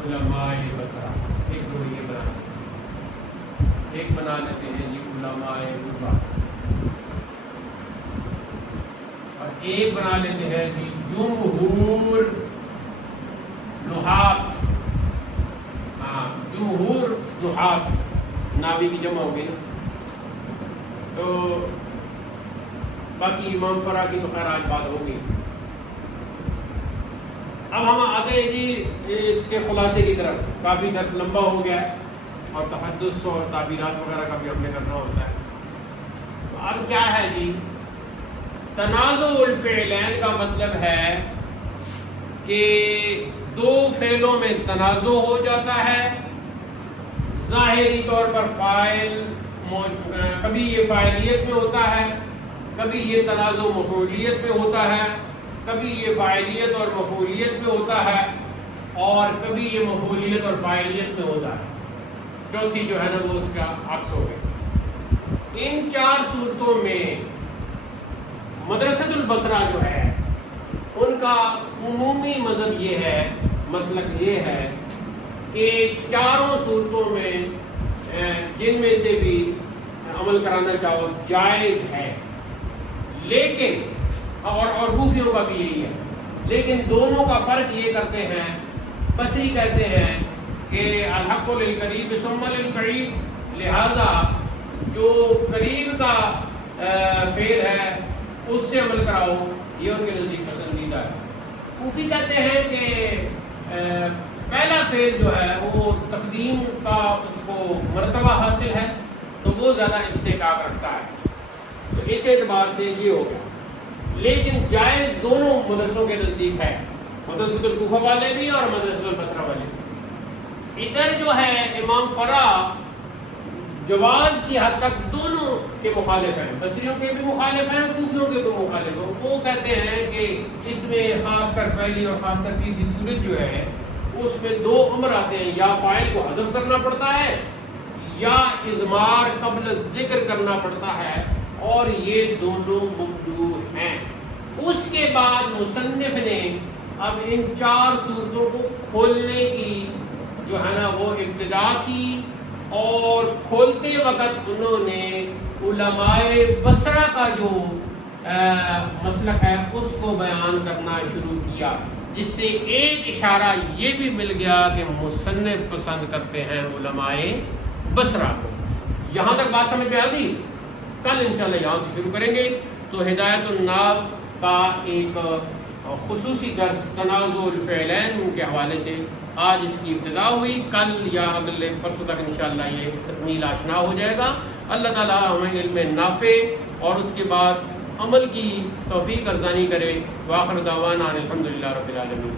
علماء بصرہ، ایک گروہ یہ بنا لیتے ہیں، ایک بنا لیتے ہیں جی علماء کوفہ، اور ایک بنا لیتے ہیں جی جمہور نحات، جمہور نحات، ناوی کی جمع ہوگی نا، تو باقی امام فرا کی تو خیر آج بات ہوگی۔ اب ہم آتے ہیں جی اس کے خلاصے کی طرف، کافی درس لمبا ہو گیا ہے اور تحدث اور تعبیرات وغیرہ کا بھی ہم نے کرنا ہوتا ہے، تو اب کیا ہے جی، تنازع الفعلین کا مطلب ہے کہ دو فعلوں میں تنازع ہو جاتا ہے، ظاہری طور پر فاعل کبھی یہ فاعلیت میں ہوتا ہے، کبھی یہ تنازع مفعولیت میں ہوتا ہے، کبھی یہ فاعلیت اور مفعولیت میں ہوتا ہے، اور کبھی یہ مفعولیت اور فاعلیت میں ہوتا ہے، چوتھی جو ہے نا وہ اس کا عکس ہو گئی۔ ان چار صورتوں میں مدرسۃ البصرہ جو ہے ان کا عمومی مذہب یہ ہے، مسلک یہ ہے کہ چاروں صورتوں میں جن میں سے بھی عمل کرانا چاہو جائز ہے، لیکن اور کوفیوں کا بھی یہی ہے، لیکن دونوں کا فرق یہ کرتے ہیں، بصری کہتے ہیں کہ الحق للقریب ثم للبعید، لہذا جو قریب کا فعل ہے اس سے عمل کراؤ، یہ ان کے نزدیک پسندیدہ ہے۔ کوفی کہتے ہیں کہ پہلا فعل جو ہے وہ تقدیم کا اس کو مرتبہ حاصل ہے، تو وہ زیادہ استحقاق رکھتا ہے، تو اس اعتبار سے یہ ہو گیا، لیکن جائز دونوں مدرسوں کے نزدیک ہے، مدرسۃ الکوفہ والے بھی اور مدرسۃ البصرہ والے بھی۔ ادھر جو ہے امام فرا جواز کی حد تک دونوں کے مخالف ہیں، بصریوں کے بھی مخالف ہیں، کوفیوں کے بھی مخالف ہیں۔ وہ کہتے ہیں کہ اس میں خاص کر پہلی اور خاص کر تیسری صورت جو ہے اس میں دو امر آتے ہیں، یا فاعل کو حذف کرنا پڑتا ہے یا اضمار قبل ذکر کرنا پڑتا ہے، اور یہ دونوں ممنوع ہیں۔ اس کے بعد مصنف نے اب ان چار صورتوں کو کھولنے کی جو ہے نا وہ ابتدا کی، اور کھولتے وقت انہوں نے علماء بصرہ کا جو مسلک ہے اس کو بیان کرنا شروع کیا، جس سے ایک اشارہ یہ بھی مل گیا کہ مصنف پسند کرتے ہیں علماء بصرہ کو۔ یہاں تک بات سمجھ میں آ گئی؟ کل انشاءاللہ یہاں سے شروع کریں گے، تو ہدایت الناظر کا ایک خصوصی درس تنازع الفعلین کے حوالے سے آج اس کی ابتدا ہوئی، کل یا اگلے پرسوں تک انشاءاللہ یہ تکمیل آشنا ہو جائے گا۔ اللہ تعالیٰ ہمیں علم نافع اور اس کے بعد عمل کی توفیق ارزانی کرے۔ وآخر دعوانا الحمدللہ رب العالمین۔